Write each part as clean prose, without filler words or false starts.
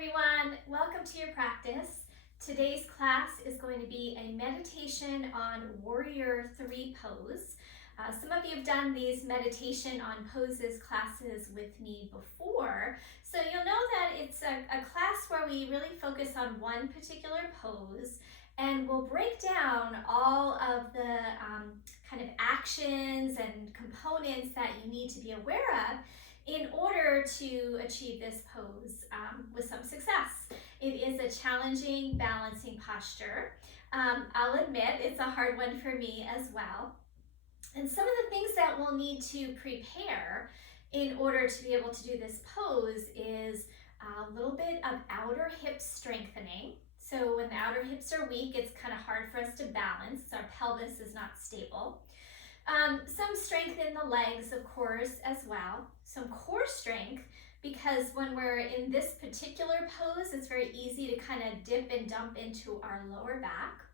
everyone. Welcome to your practice. Today's class is going to be a meditation on Warrior 3 pose. Some of you have done these meditation on poses classes with me before, so you'll know that it's a class where we really focus on one particular pose, and we'll break down all of the kind of actions and components that you need to be aware of in order to achieve this pose with some success. It is a challenging balancing posture. I'll admit it's a hard one for me as well. And some of the things that we'll need to prepare in order to be able to do this pose is a little bit of outer hip strengthening. So when the outer hips are weak, it's kind of hard for us to balance. Our pelvis is not stable. Some strength in the legs, of course, as well. Some core strength, because when we're in this particular pose, it's very easy to kind of dip and dump into our lower back.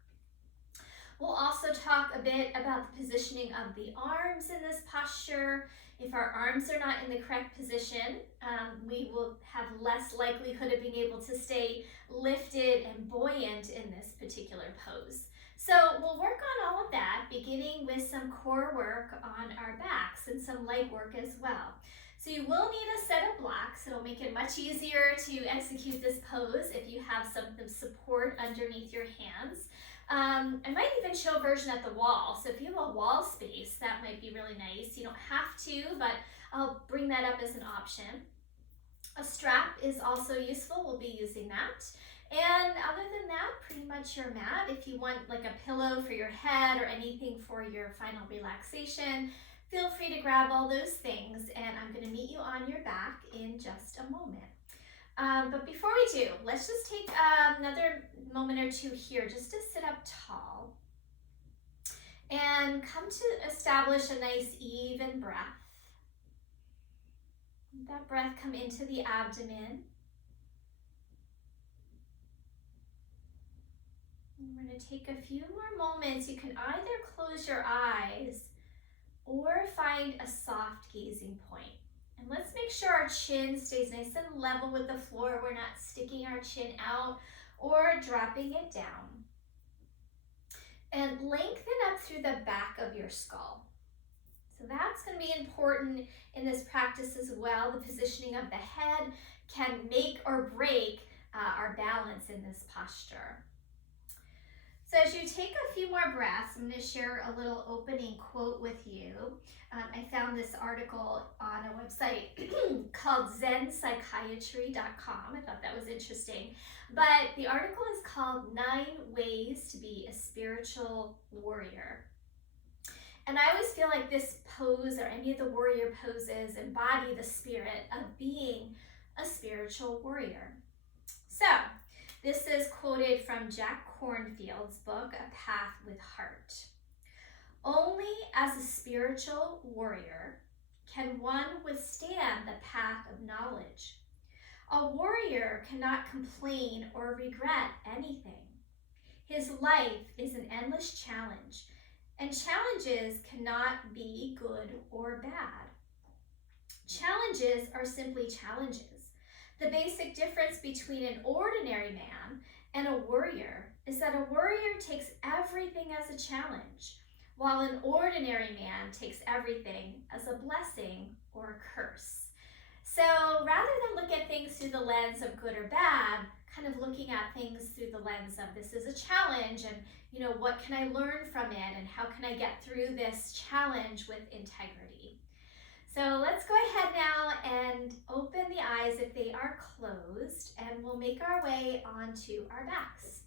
We'll also talk a bit about the positioning of the arms in this posture. If our arms are not in the correct position, we will have less likelihood of being able to stay lifted and buoyant in this particular pose. So we'll work on all of that, beginning with some core work on our backs and some leg work as well. So you will need a set of blocks. It'll make it much easier to execute this pose if you have some support underneath your hands. I might even show a version at the wall. So if you have a wall space, that might be really nice. You don't have to, but I'll bring that up as an option. A strap is also useful. We'll be using that. And other than that, pretty much your mat. If you want like a pillow for your head or anything for your final relaxation, feel free to grab all those things, and I'm going to meet you on your back in just a moment. But before we do, let's just take another moment or two here just to sit up tall and come to establish a nice even breath. Let that breath come into the abdomen. We're going to take a few more moments. You can either close your eyes or find a soft gazing point. And let's make sure our chin stays nice and level with the floor. We're not sticking our chin out or dropping it down. And lengthen up through the back of your skull. So that's going to be important in this practice as well. The positioning of the head can make or break our balance in this posture. So as you take a few more breaths, I'm going to share a little opening quote with you. I found this article on a website called ZenPsychiatry.com. I thought that was interesting. But the article is called 9 Ways to be a Spiritual Warrior. And I always feel like this pose or any of the warrior poses embody the spirit of being a spiritual warrior. So, this is quoted from Jack Kornfield's book, A Path with Heart. Only as a spiritual warrior can one withstand the path of knowledge. A warrior cannot complain or regret anything. His life is an endless challenge, and challenges cannot be good or bad. Challenges are simply challenges. The basic difference between an ordinary man and a warrior is that a warrior takes everything as a challenge, while an ordinary man takes everything as a blessing or a curse. So rather than look at things through the lens of good or bad, kind of looking at things through the lens of this is a challenge, and what can I learn from it, and how can I get through this challenge with integrity. So let's go ahead now and open the eyes if they are closed, and we'll make our way onto our backs.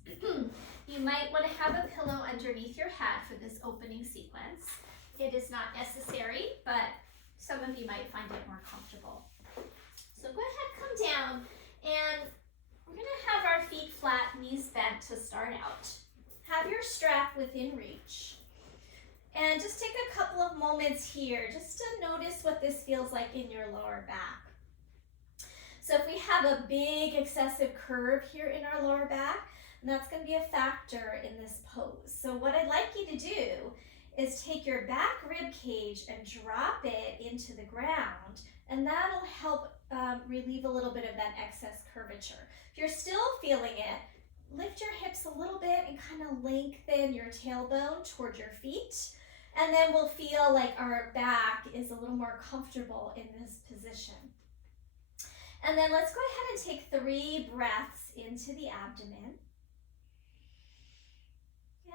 You might want to have a pillow underneath your head for this opening sequence. It is not necessary, but some of you might find it more comfortable. So go ahead, come down, and we're going to have our feet flat, knees bent to start out. Have your strap within reach. And just take a couple of moments here just to notice what this feels like in your lower back. So if we have a big excessive curve here in our lower back, that's going to be a factor in this pose. So what I'd like you to do is take your back rib cage and drop it into the ground, and that'll help relieve a little bit of that excess curvature. If you're still feeling it, lift your hips a little bit and kind of lengthen your tailbone toward your feet. And then we'll feel like our back is a little more comfortable in this position. And then let's go ahead and take 3 breaths into the abdomen.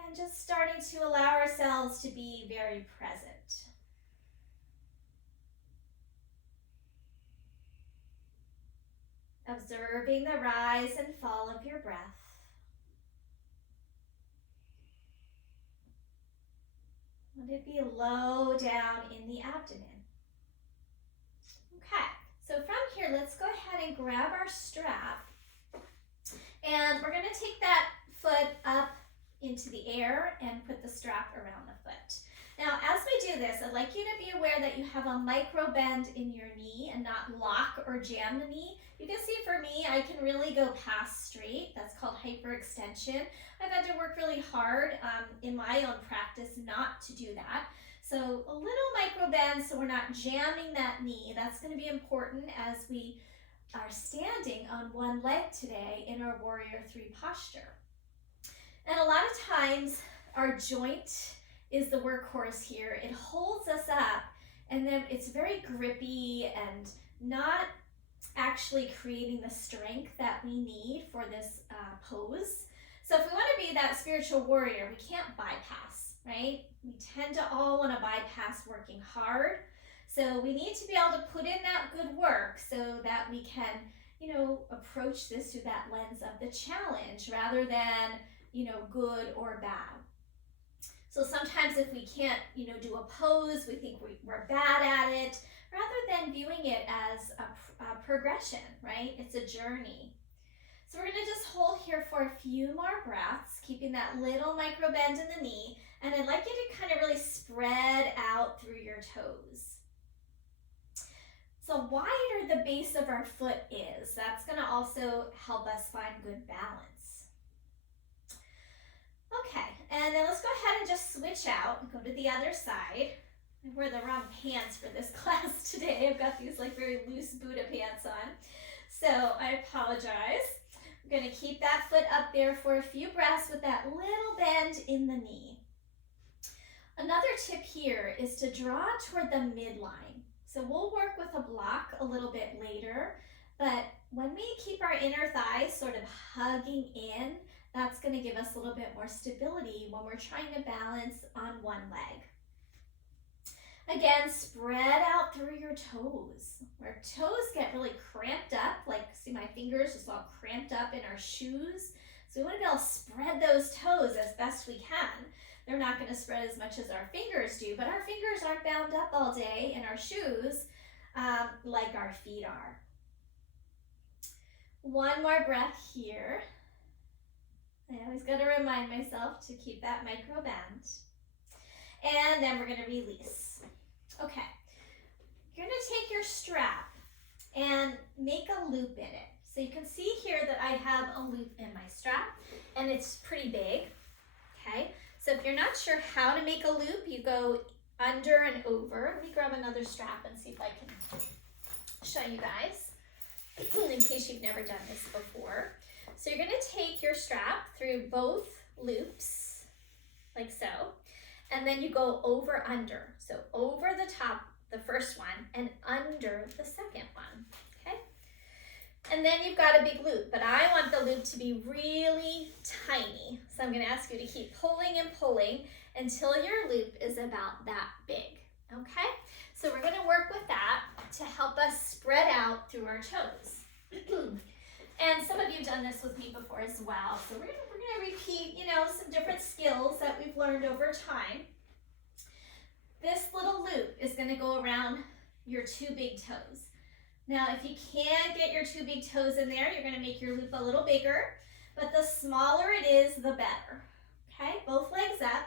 And just starting to allow ourselves to be very present. Observing the rise and fall of your breath. Let it be low down in the abdomen. Okay, so from here, let's go ahead and grab our strap. And we're going to take that foot up into the air and put the strap around the foot. Now, as we do this, I'd like you to be aware that you have a micro bend in your knee and not lock or jam the knee. You can see for me, I can really go past straight. That's called hyperextension. I've had to work really hard in my own practice not to do that. So a little micro bend so we're not jamming that knee. That's going to be important as we are standing on one leg today in our Warrior 3 posture. And a lot of times our joint is the workhorse here. It holds us up and then it's very grippy and not actually creating the strength that we need for this pose. So if we want to be that spiritual warrior, we can't bypass, right? We tend to all want to bypass working hard. So we need to be able to put in that good work so that we can, approach this through that lens of the challenge rather than, good or bad. So sometimes if we can't, do a pose, we think we're bad at it, rather than viewing it as a progression, right? It's a journey. So we're going to just hold here for a few more breaths, keeping that little micro bend in the knee. And I'd like you to kind of really spread out through your toes. So wider the base of our foot is, that's going to also help us find good balance. Okay, and then let's go ahead and just switch out and go to the other side. I wear the wrong pants for this class today. I've got these like very loose Buddha pants on. So I apologize. I'm going to keep that foot up there for a few breaths with that little bend in the knee. Another tip here is to draw toward the midline. So we'll work with a block a little bit later, but when we keep our inner thighs sort of hugging in, that's going to give us a little bit more stability when we're trying to balance on one leg. Again, spread out through your toes. Our toes get really cramped up, like see my fingers just all cramped up in our shoes. So we want to be able to spread those toes as best we can. They're not going to spread as much as our fingers do, but our fingers aren't bound up all day in our shoes like our feet are. One more breath here. I always got to remind myself to keep that micro bend. And then we're going to release. Okay, you're going to take your strap and make a loop in it. So you can see here that I have a loop in my strap and it's pretty big, okay? So if you're not sure how to make a loop, you go under and over. Let me grab another strap and see if I can show you guys in case you've never done this before. So you're going to take your strap through both loops like so. And then you go over under. So over the top, the first one, and under the second one, okay? And then you've got a big loop, but I want the loop to be really tiny. So I'm gonna ask you to keep pulling and pulling until your loop is about that big, okay? So we're gonna work with that to help us spread out through our toes. And some of you have done this with me before as well. So we're gonna repeat, some different skills that we've learned over time. This little loop is gonna go around your 2 big toes. Now, if you can't get your 2 big toes in there, you're gonna make your loop a little bigger, but the smaller it is, the better, okay? Both legs up,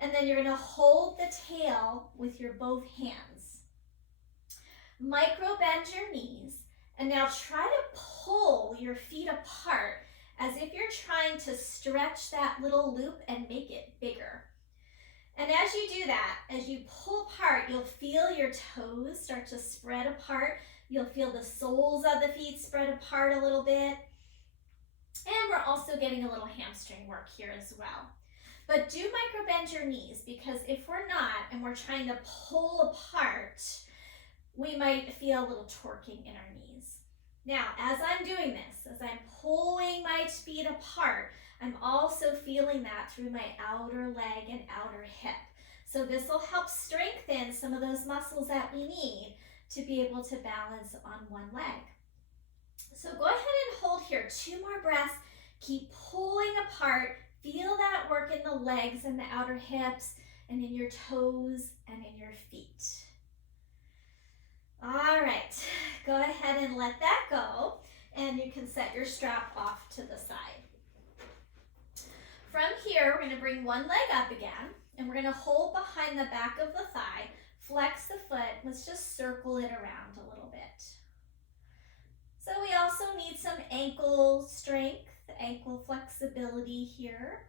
and then you're gonna hold the tail with your both hands. Micro bend your knees, and now try to pull your feet apart as if you're trying to stretch that little loop and make it bigger. And as you do that, as you pull apart, you'll feel your toes start to spread apart. You'll feel the soles of the feet spread apart a little bit. And we're also getting a little hamstring work here as well. But do micro bend your knees, because if we're not and we're trying to pull apart, we might feel a little torquing in our knees. Now, as I'm doing this, as I'm pulling my feet apart, I'm also feeling that through my outer leg and outer hip. So this will help strengthen some of those muscles that we need to be able to balance on one leg. So go ahead and hold here 2 more breaths. Keep pulling apart. Feel that work in the legs and the outer hips and in your toes and in your feet. All right, go ahead and let that go, and you can set your strap off to the side. From here, we're going to bring one leg up again, and we're going to hold behind the back of the thigh, flex the foot. Let's just circle it around a little bit. So we also need some ankle strength, ankle flexibility here.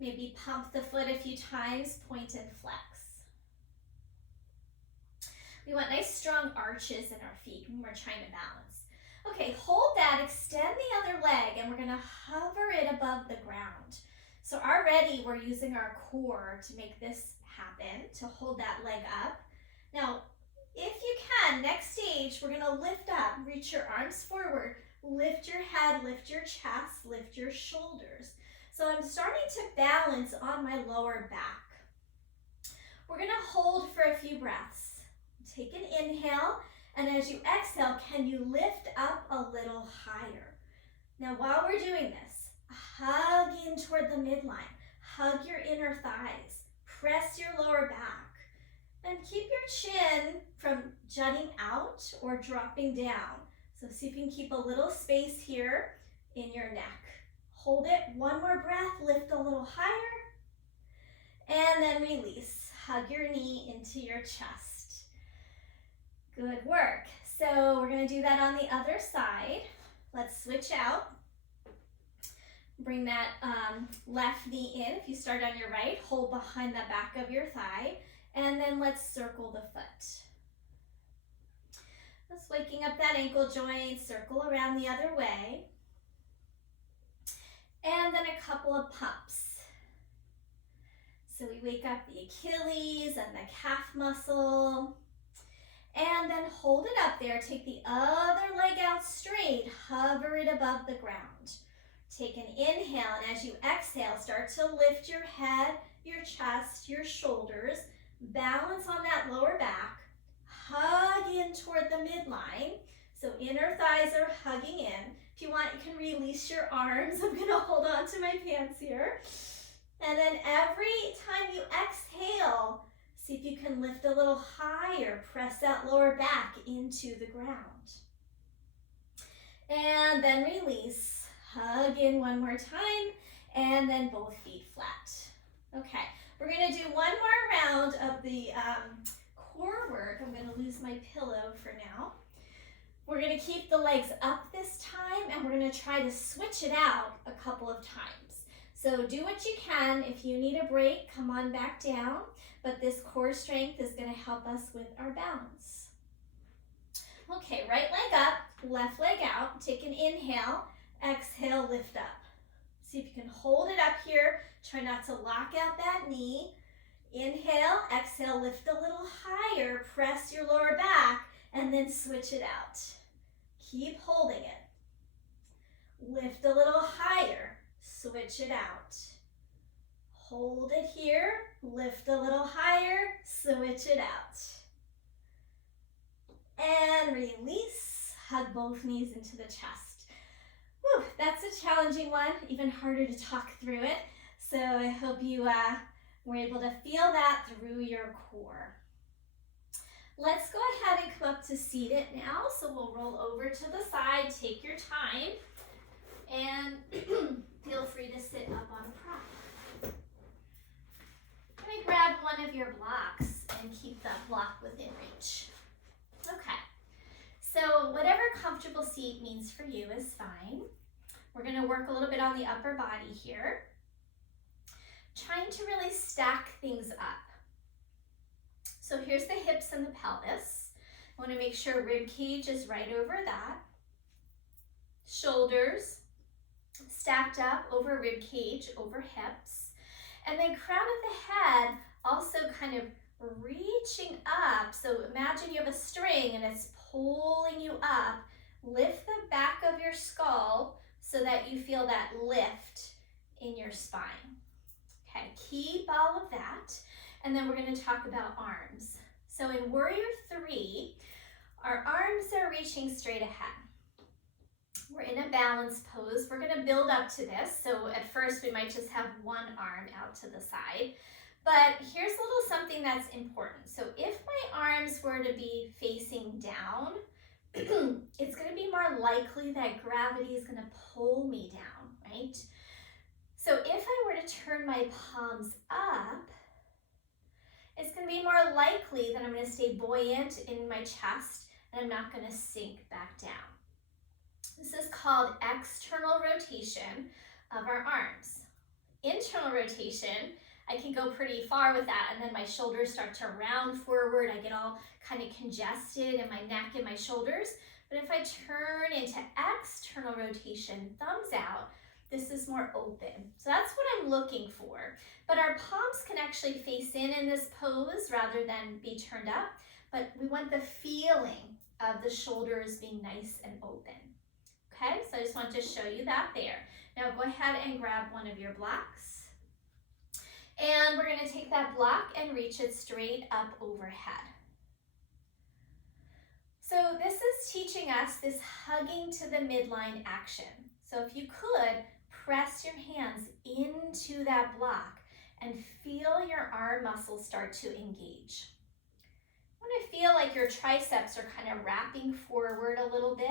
Maybe pump the foot a few times, point and flex. We want nice strong arches in our feet when we're trying to balance. Okay, hold that, extend the other leg, and we're going to hover it above the ground. So already we're using our core to make this happen, to hold that leg up. Now, if you can, next stage, we're going to lift up, reach your arms forward, lift your head, lift your chest, lift your shoulders. So I'm starting to balance on my lower back. We're going to hold for a few breaths. Take an inhale, and as you exhale, can you lift up a little higher? Now, while we're doing this, hug in toward the midline, hug your inner thighs, press your lower back, and keep your chin from jutting out or dropping down. So see if you can keep a little space here in your neck. Hold it, one more breath, lift a little higher, and then release. Hug your knee into your chest. Good work. So we're going to do that on the other side. Let's switch out. Bring that left knee in. If you start on your right, hold behind the back of your thigh, and then let's circle the foot. Just waking up that ankle joint, circle around the other way. And then a couple of pumps. So we wake up the Achilles and the calf muscle. And then hold it up there. Take the other leg out straight. Hover it above the ground. Take an inhale, and as you exhale, start to lift your head, your chest, your shoulders. Balance on that lower back. Hug in toward the midline. So inner thighs are hugging in. If you want, you can release your arms. I'm going to hold on to my pants here. And then every time you exhale, see if you can lift a little higher. Press that lower back into the ground. And then release. Hug in one more time. And then both feet flat. Okay, we're going to do one more round of the core work. I'm going to lose my pillow for now. We're going to keep the legs up this time, and we're going to try to switch it out a couple of times. So do what you can. If you need a break, come on back down. But this core strength is going to help us with our balance. Okay, right leg up, left leg out. Take an inhale, exhale, lift up. See if you can hold it up here. Try not to lock out that knee. Inhale, exhale, lift a little higher. Press your lower back, and then switch it out. Keep holding it. Lift a little higher. Switch it out. Hold it here, lift a little higher, switch it out. And release, hug both knees into the chest. Whew, that's a challenging one, even harder to talk through it. So I hope you were able to feel that through your core. Let's go ahead and come up to seated now. So we'll roll over to the side, take your time, and feel free to sit up on a prop. Let me grab one of your blocks and keep that block within reach. Okay, so whatever comfortable seat means for you is fine. We're going to work a little bit on the upper body here. trying to really stack things up. So here's the hips and the pelvis. I want to make sure rib cage is right over that. Shoulders stacked up over rib cage, over hips. And then crown of the head also kind of reaching up. So imagine you have a string and it's pulling you up. Lift the back of your skull so that you feel that lift in your spine. Okay, keep all of that. And then we're going to talk about arms. So in Warrior 3, our arms are reaching straight ahead. We're in a balance pose. We're going to build up to this. So at first we might just have one arm out to the side. But here's a little something that's important. So if my arms were to be facing down, it's going to be more likely that gravity is going to pull me down, right? So if I were to turn my palms up, it's going to be more likely that I'm going to stay buoyant in my chest and I'm not going to sink back down. This is called external rotation of our arms. Internal rotation, I can go pretty far with that and then my shoulders start to round forward. I get all kind of congested in my neck and my shoulders. But if I turn into external rotation, thumbs out, this is more open. So that's what I'm looking for. But our palms can actually face in this pose rather than be turned up. But we want the feeling of the shoulders being nice and open. Okay, so I just want to show you that there. Now go ahead and grab one of your blocks. And we're going to take that block and reach it straight up overhead. So this is teaching us this hugging to the midline action. So if you could, press your hands into that block and feel your arm muscles start to engage. You want to feel like your triceps are kind of wrapping forward a little bit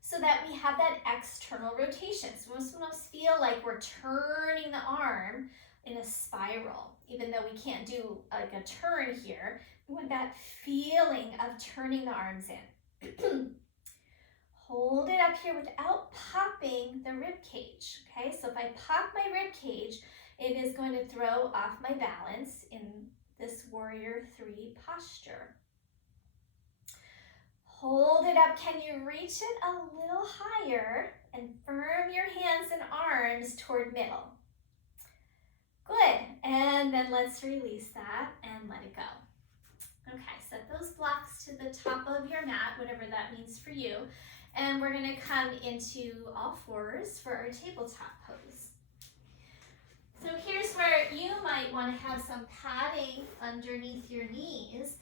so that we have that external rotation. So most of us feel like we're turning the arm in a spiral, even though we can't do like a turn here. We want that feeling of turning the arms in. Hold it up here without popping the rib cage, okay? So if I pop my rib cage, it is going to throw off my balance in this Warrior 3 posture. Hold it up. Can you reach it a little higher and firm your hands and arms toward middle? Good. And then let's release that and let it go. Okay, set those blocks to the top of your mat, whatever that means for you. And we're going to come into all fours for our tabletop pose. So here's where you might want to have some padding underneath your knees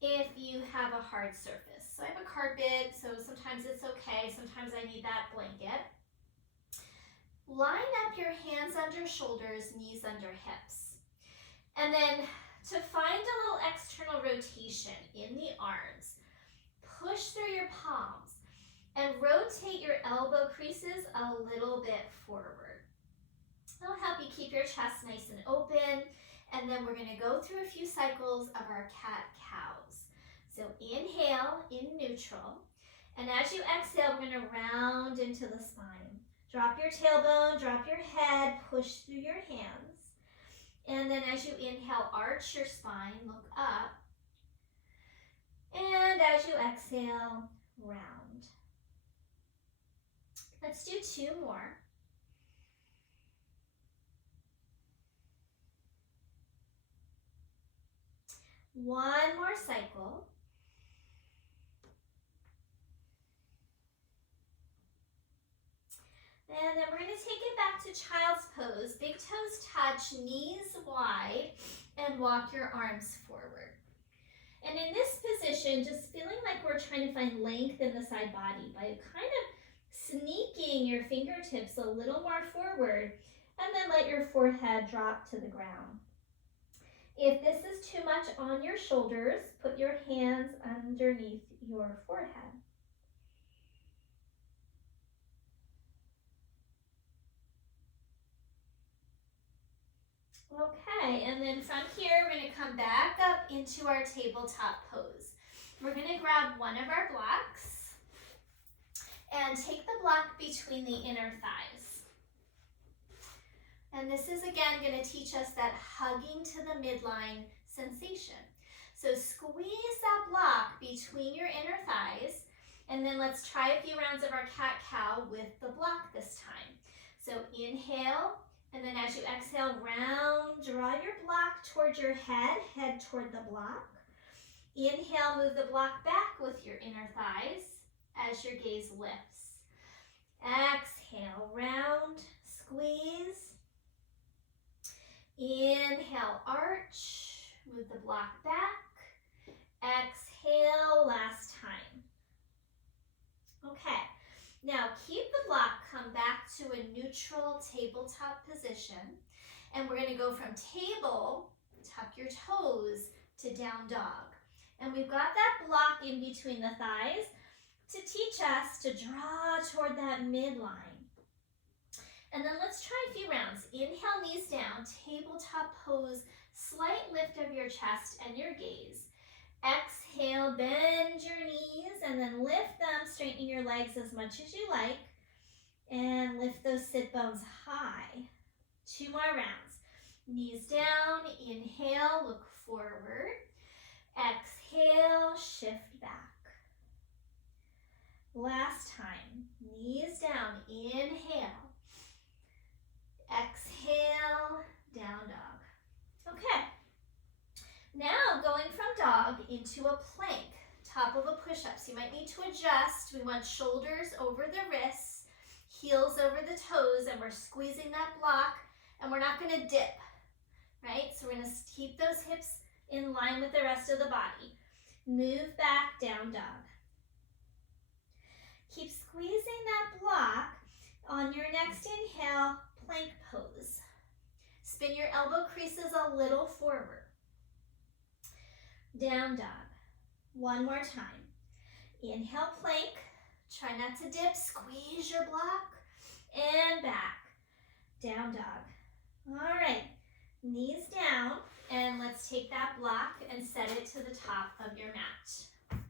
if you have a hard surface. So I have a carpet, so sometimes it's okay. Sometimes I need that blanket. Line up your hands under shoulders, knees under hips. And then to find a little external rotation in the arms, push through your palms and rotate your elbow creases a little bit forward. That'll help you keep your chest nice and open. And then we're going to go through a few cycles of our cat-cows. So inhale in neutral. And as you exhale, we're going to round into the spine. Drop your tailbone, drop your head, push through your hands. And then as you inhale, arch your spine, look up. And as you exhale, round. Let's do 2 more. One more cycle. And then we're going to take it back to child's pose. Big toes touch, knees wide, and walk your arms forward. And in this position, just feeling like we're trying to find length in the side body by kind of sneaking your fingertips a little more forward, and then let your forehead drop to the ground. If this is too much on your shoulders, put your hands underneath your forehead. Okay, and then from here, we're going to come back up into our tabletop pose. We're going to grab one of our blocks and take the block between the inner thighs. And this is again going to teach us that hugging to the midline sensation. So squeeze that block between your inner thighs, and then let's try a few rounds of our cat-cow with the block this time. So inhale, and then as you exhale, round, draw your block towards your head toward the block. Inhale, move the block back with your inner thighs as your gaze lifts. Exhale, round, squeeze. Inhale, arch, move the block back. Exhale, last time. Okay, now keep the block, come back to a neutral tabletop position, and we're going to go from table, tuck your toes, to down dog. And we've got that block in between the thighs to teach us to draw toward that midline. And then let's try a few rounds. Inhale, knees down, tabletop pose, slight lift of your chest and your gaze. Exhale, bend your knees and then lift them, straighten your legs as much as you like. And lift those sit bones high. 2 more rounds. Knees down, inhale, look forward. Exhale, shift back. Last time, knees down, inhale. Exhale, down dog. Okay. Now going from dog into a plank, top of a push-up. So you might need to adjust. We want shoulders over the wrists, heels over the toes, and we're squeezing that block, and we're not going to dip, right? So we're going to keep those hips in line with the rest of the body. Move back, down dog. Keep squeezing that block. On your next inhale, plank pose. Spin your elbow creases a little forward. Down dog. 1 more time. Inhale, plank. Try not to dip. Squeeze your block. And back. Down dog. All right. Knees down. And let's take that block and set it to the top of your mat.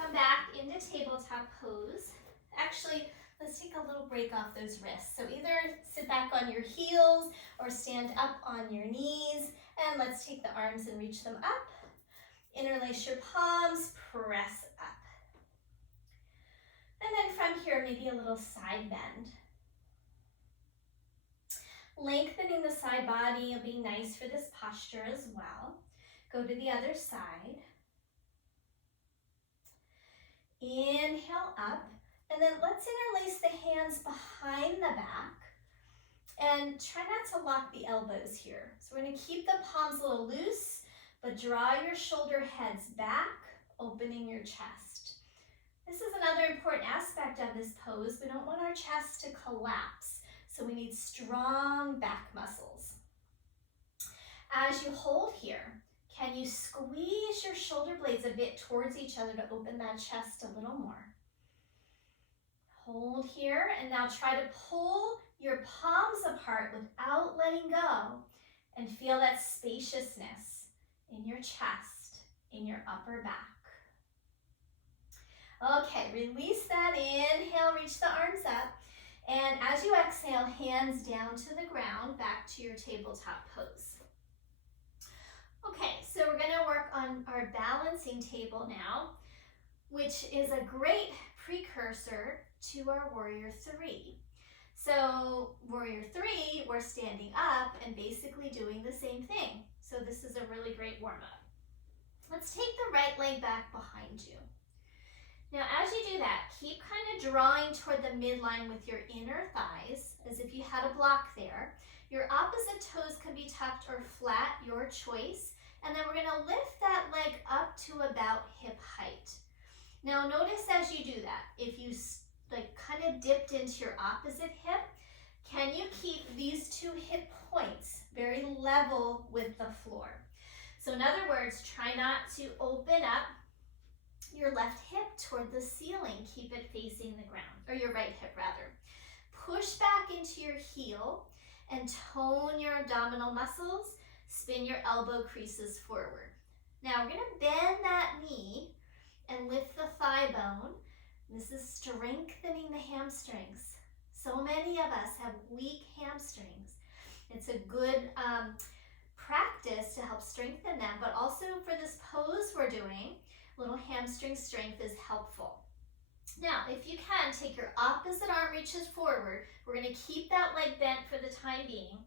Come back into tabletop pose. Actually, let's take a little break off those wrists. So either sit back on your heels or stand up on your knees. And let's take the arms and reach them up. Interlace your palms, press up. And then from here, maybe a little side bend. Lengthening the side body will be nice for this posture as well. Go to the other side. Inhale up, and then let's interlace the hands behind the back and try not to lock the elbows here. So we're going to keep the palms a little loose, but draw your shoulder heads back, opening your chest. This is another important aspect of this pose. We don't want our chest to collapse. So we need strong back muscles. As you hold here, can you squeeze your shoulder blades a bit towards each other to open that chest a little more? Hold here, and now try to pull your palms apart without letting go, and feel that spaciousness in your chest, in your upper back. Okay, release that. Inhale, reach the arms up. And as you exhale, hands down to the ground, back to your tabletop pose. Okay, so we're going to work on our balancing table now, which is a great precursor to our Warrior 3. So Warrior 3, we're standing up and basically doing the same thing. So this is a really great warm-up. Let's take the right leg back behind you. Now, as you do that, keep kind of drawing toward the midline with your inner thighs, as if you had a block there. Your opposite toes can be tucked or flat, your choice. And then we're going to lift that leg up to about hip height. Now, notice as you do that, if you kind of dipped into your opposite hip, can you keep these 2 hip points very level with the floor? So in other words, try not to open up your left hip toward the ceiling. Keep it facing the ground, or your right hip rather. Push back into your heel and tone your abdominal muscles. Spin your elbow creases forward. Now we're going to bend that knee and lift the thigh bone. This is strengthening the hamstrings. So many of us have weak hamstrings. It's a good practice to help strengthen them, but also for this pose we're doing, little hamstring strength is helpful. Now, if you can, take your opposite arm reaches forward. We're going to keep that leg bent for the time being.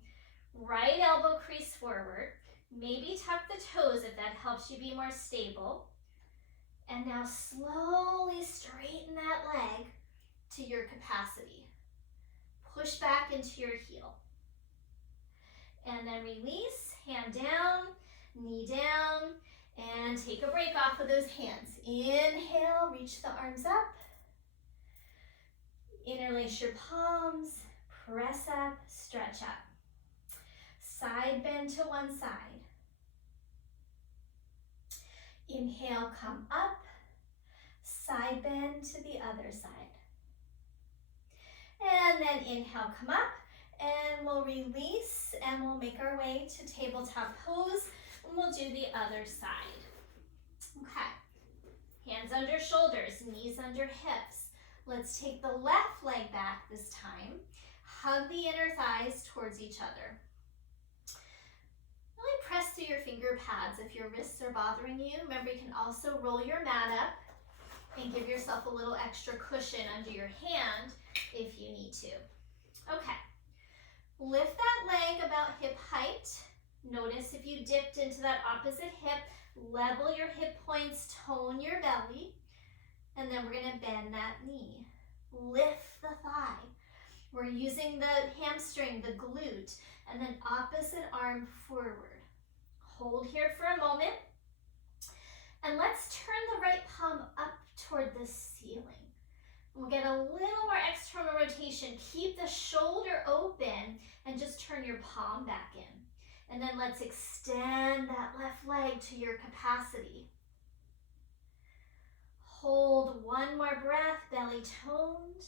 Right elbow crease forward. Maybe tuck the toes if that helps you be more stable. And now slowly straighten that leg to your capacity. Push back into your heel. And then release, hand down, knee down, and take a break off of those hands. Inhale, reach the arms up. Interlace your palms, press up, stretch up. Side bend to one side. Inhale, come up. Side bend to the other side. And then inhale, come up. And we'll release and we'll make our way to tabletop pose. And we'll do the other side. Okay. Hands under shoulders, knees under hips. Let's take the left leg back this time. Hug the inner thighs towards each other. Really press through your finger pads if your wrists are bothering you. Remember, you can also roll your mat up and give yourself a little extra cushion under your hand if you need to. Okay. Lift that leg about hip height. Notice if you dipped into that opposite hip, level your hip points, tone your belly. And then we're going to bend that knee. Lift the thigh. We're using the hamstring, the glute, and then opposite arm forward. Hold here for a moment. And let's turn the right palm up toward the ceiling. We'll get a little more external rotation. Keep the shoulder open and just turn your palm back in. And then let's extend that left leg to your capacity. Hold one more breath, belly toned.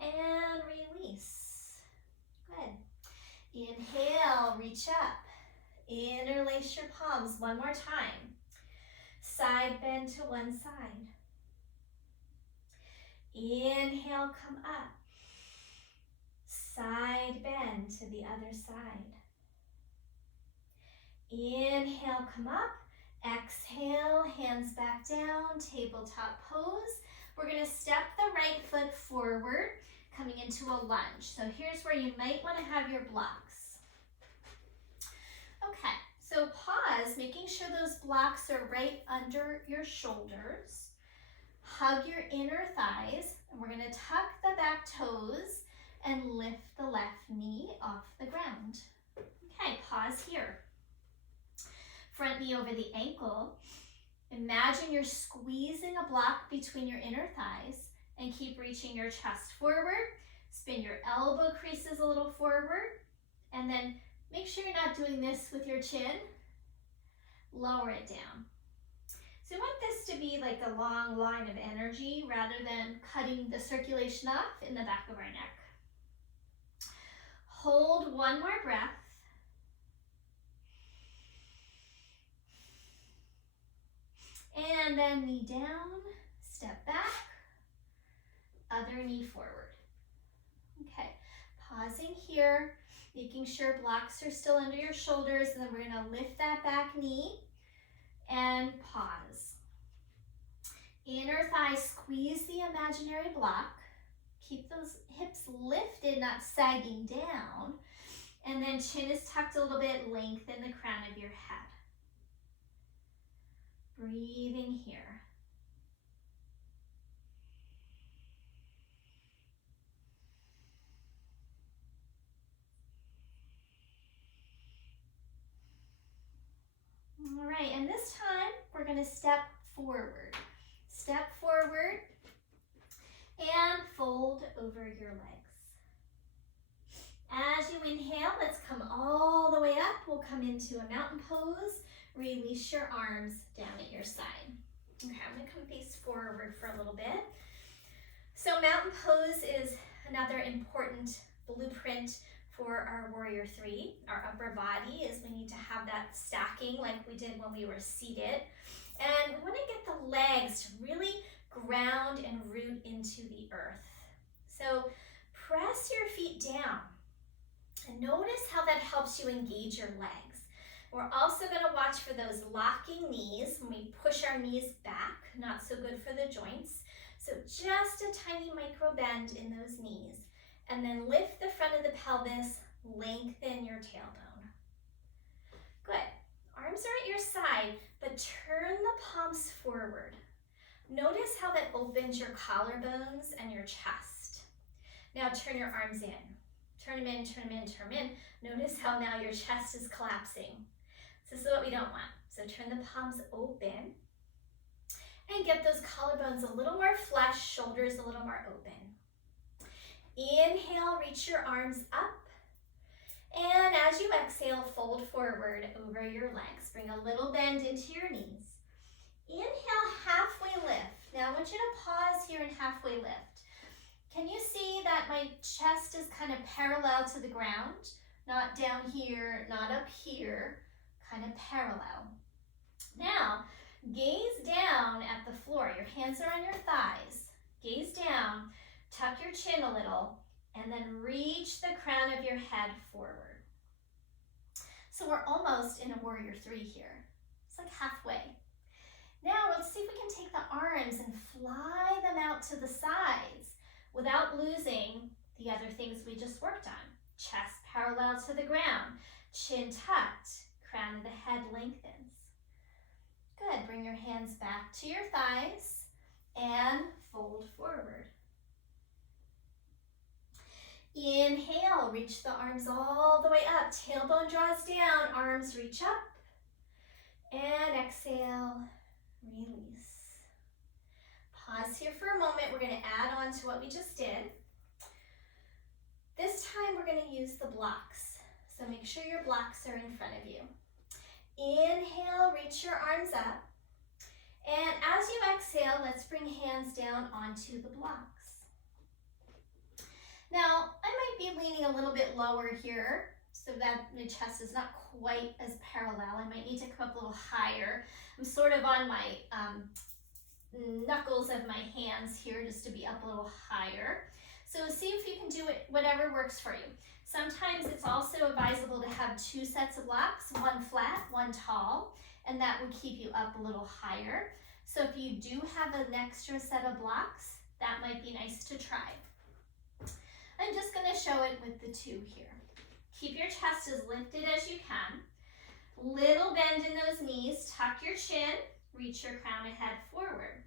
And release. Good. Inhale, reach up. Interlace your palms one more time. Side bend to one side. Inhale, come up. Side bend to the other side. Inhale, come up. Exhale, hands back down, tabletop pose. We're going to step the right foot forward, coming into a lunge. So here's where you might want to have your blocks. Okay, so pause, making sure those blocks are right under your shoulders. Hug your inner thighs, and we're going to tuck the back toes and lift the left knee off the ground. Okay, pause here. Front knee over the ankle. Imagine you're squeezing a block between your inner thighs and keep reaching your chest forward. Spin your elbow creases a little forward, and then make sure you're not doing this with your chin. Lower it down. So we want this to be like a long line of energy rather than cutting the circulation off in the back of our neck. Hold one more breath. And then knee down, step back, other knee forward. Okay, pausing here, making sure blocks are still under your shoulders, and then we're gonna lift that back knee and pause. Inner thigh, squeeze the imaginary block. Keep those hips lifted, not sagging down. And then chin is tucked a little bit, lengthen the crown of your head. Breathing here. All right, and this time we're going to step forward. Step forward and fold over your legs. As you inhale, let's come all the way up. We'll come into a mountain pose. Release your arms down at your side. Okay, I'm going to come face forward for a little bit. So mountain pose is another important blueprint for our Warrior 3. Our upper body is we need to have that stacking like we did when we were seated. And we want to get the legs to really ground and root into the earth. So press your feet down and notice how that helps you engage your legs. We're also going to watch for those locking knees when we push our knees back, not so good for the joints. So just a tiny micro bend in those knees, and then lift the front of the pelvis, lengthen your tailbone. Good. Arms are at your side, but turn the palms forward. Notice how that opens your collarbones and your chest. Now turn your arms in. Turn them in, turn them in, turn them in. Notice how now your chest is collapsing. This is what we don't want. So turn the palms open and get those collarbones a little more flush, shoulders a little more open. Inhale, reach your arms up. And as you exhale, fold forward over your legs. Bring a little bend into your knees. Inhale, halfway lift. Now I want you to pause here and halfway lift. Can you see that my chest is kind of parallel to the ground? Not down here, not up here, kind of parallel. Now, gaze down at the floor. Your hands are on your thighs. Gaze down, tuck your chin a little, and then reach the crown of your head forward. So we're almost in a warrior three here. It's like halfway. Now let's see if we can take the arms and fly them out to the sides without losing the other things we just worked on. Chest parallel to the ground, chin tucked, crown of the head lengthens. Good, bring your hands back to your thighs and fold forward. Inhale, reach the arms all the way up. Tailbone draws down, arms reach up. And exhale, release. Pause here for a moment. We're going to add on to what we just did. This time we're going to use the blocks. So make sure your blocks are in front of you. Inhale, reach your arms up. And as you exhale, let's bring hands down onto the blocks. Now, I might be leaning a little bit lower here so that the chest is not quite as parallel. I might need to come up a little higher. I'm sort of on my knuckles of my hands here just to be up a little higher. So see if you can do it, whatever works for you. Sometimes it's also advisable to have two sets of blocks, one flat, one tall, and that would keep you up a little higher. So if you do have an extra set of blocks, that might be nice to try. I'm just going to show it with the two here. Keep your chest as lifted as you can. Little bend in those knees, tuck your chin, reach your crown of head forward.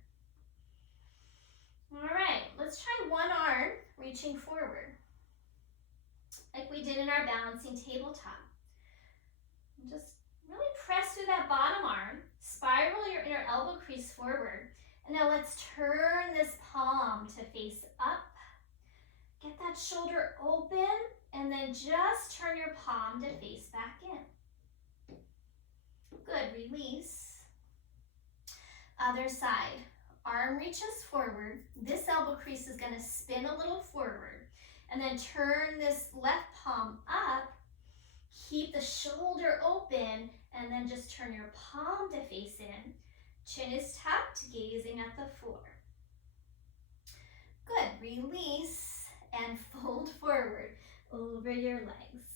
All right, let's try one arm reaching forward, like we did in our balancing tabletop. And just really press through that bottom arm, spiral your inner elbow crease forward, and now let's turn this palm to face up. Get that shoulder open, and then just turn your palm to face back in. Good, release. Other side, arm reaches forward. This elbow crease is going to spin a little forward, and then turn this left palm up. Keep the shoulder open, and then just turn your palm to face in. Chin is tucked, gazing at the floor. Good, release. And fold forward over your legs.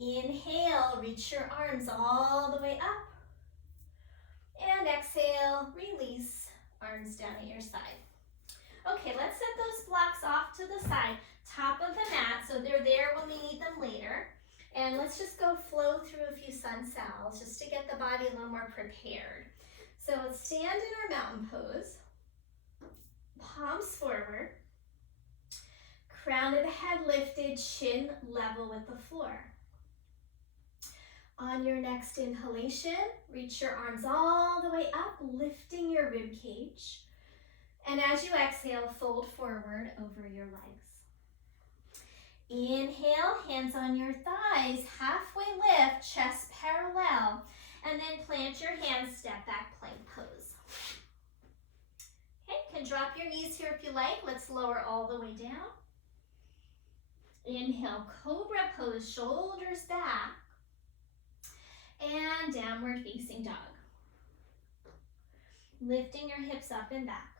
Inhale, reach your arms all the way up. And exhale, release, arms down at your side. Okay, let's set those blocks off to the side, top of the mat, so they're there when we need them later. And let's just go flow through a few sun cells just to get the body a little more prepared. So let's stand in our mountain pose, palms forward. Crown of the head lifted, chin level with the floor. On your next inhalation, reach your arms all the way up, lifting your rib cage. And as you exhale, fold forward over your legs. Inhale, hands on your thighs, halfway lift, chest parallel, and then plant your hands, step back plank pose. Okay, can drop your knees here if you like. Let's lower all the way down. Inhale, cobra pose, shoulders back, and downward facing dog. Lifting your hips up and back.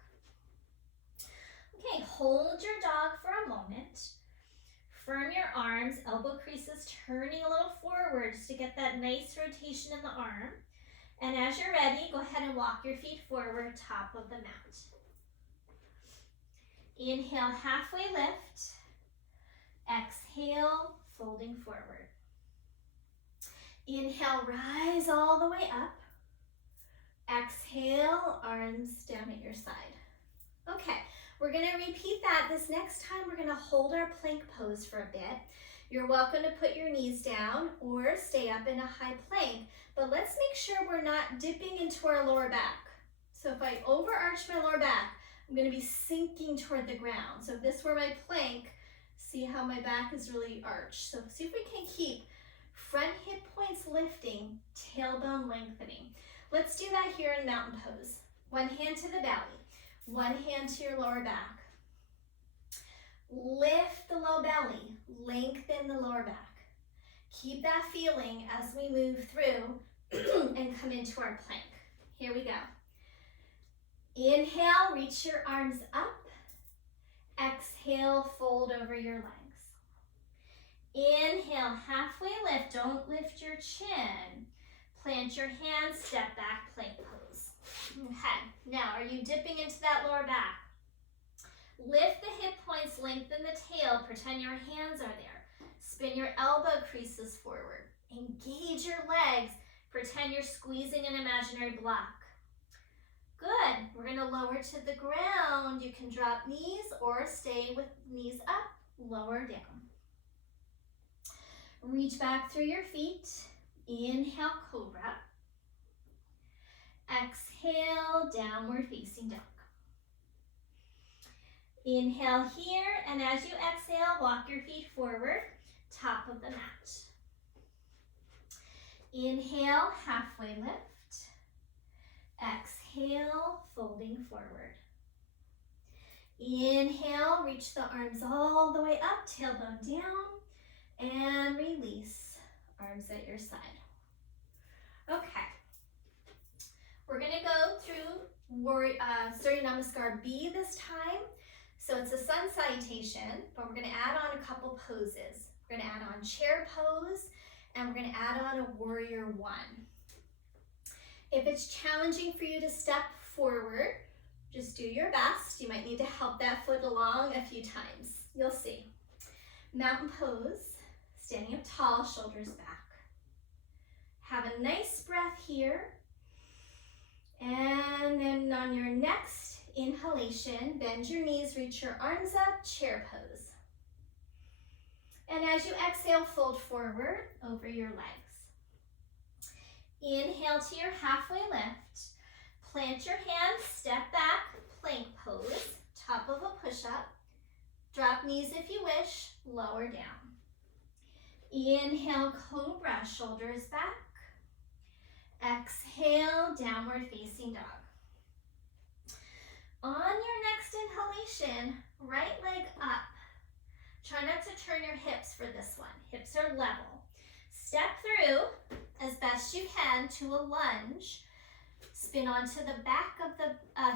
Okay, hold your dog for a moment. Firm your arms, elbow creases turning a little forward just to get that nice rotation in the arm. And as you're ready, go ahead and walk your feet forward, top of the mat. Inhale, halfway lift. Exhale, folding forward. Inhale, rise all the way up. Exhale, arms down at your side. Okay, we're going to repeat that. This next time, we're going to hold our plank pose for a bit. You're welcome to put your knees down or stay up in a high plank, but let's make sure we're not dipping into our lower back. So if I overarch my lower back, I'm going to be sinking toward the ground. So if this were my plank, see how my back is really arched. So see if we can keep front hip points lifting, tailbone lengthening. Let's do that here in mountain pose. One hand to the belly, one hand to your lower back. Lift the low belly, lengthen the lower back. Keep that feeling as we move through and come into our plank. Here we go. Inhale, reach your arms up. Exhale, fold over your legs. Inhale, halfway lift. Don't lift your chin. Plant your hands, step back, plank pose. Okay, now are you dipping into that lower back? Lift the hip points, lengthen the tail, pretend your hands are there. Spin your elbow creases forward. Engage your legs, pretend you're squeezing an imaginary block. Good, we're gonna lower to the ground. You can drop knees or stay with knees up, lower down. Reach back through your feet. Inhale, cobra. Exhale, downward facing dog. Inhale here, and as you exhale, walk your feet forward, top of the mat. Inhale, halfway lift. Exhale, folding forward. Inhale, reach the arms all the way up, tailbone down, and release, arms at your side. Okay, we're gonna go through Surya Namaskar B this time. So it's a sun salutation, but we're gonna add on a couple poses. We're gonna add on chair pose, and we're gonna add on a warrior one. If it's challenging for you to step forward, just do your best. You might need to help that foot along a few times. You'll see. Mountain pose, standing up tall, shoulders back. Have a nice breath here. And then on your next inhalation, bend your knees, reach your arms up, chair pose. And as you exhale, fold forward over your legs. Inhale to your halfway lift. Plant your hands, step back, plank pose, top of a push-up. Drop knees if you wish, lower down. Inhale, cobra, shoulders back. Exhale, downward facing dog. On your next inhalation, right leg up. Try not to turn your hips for this one. Hips are level. Step through as best you can to a lunge. Spin onto the back of the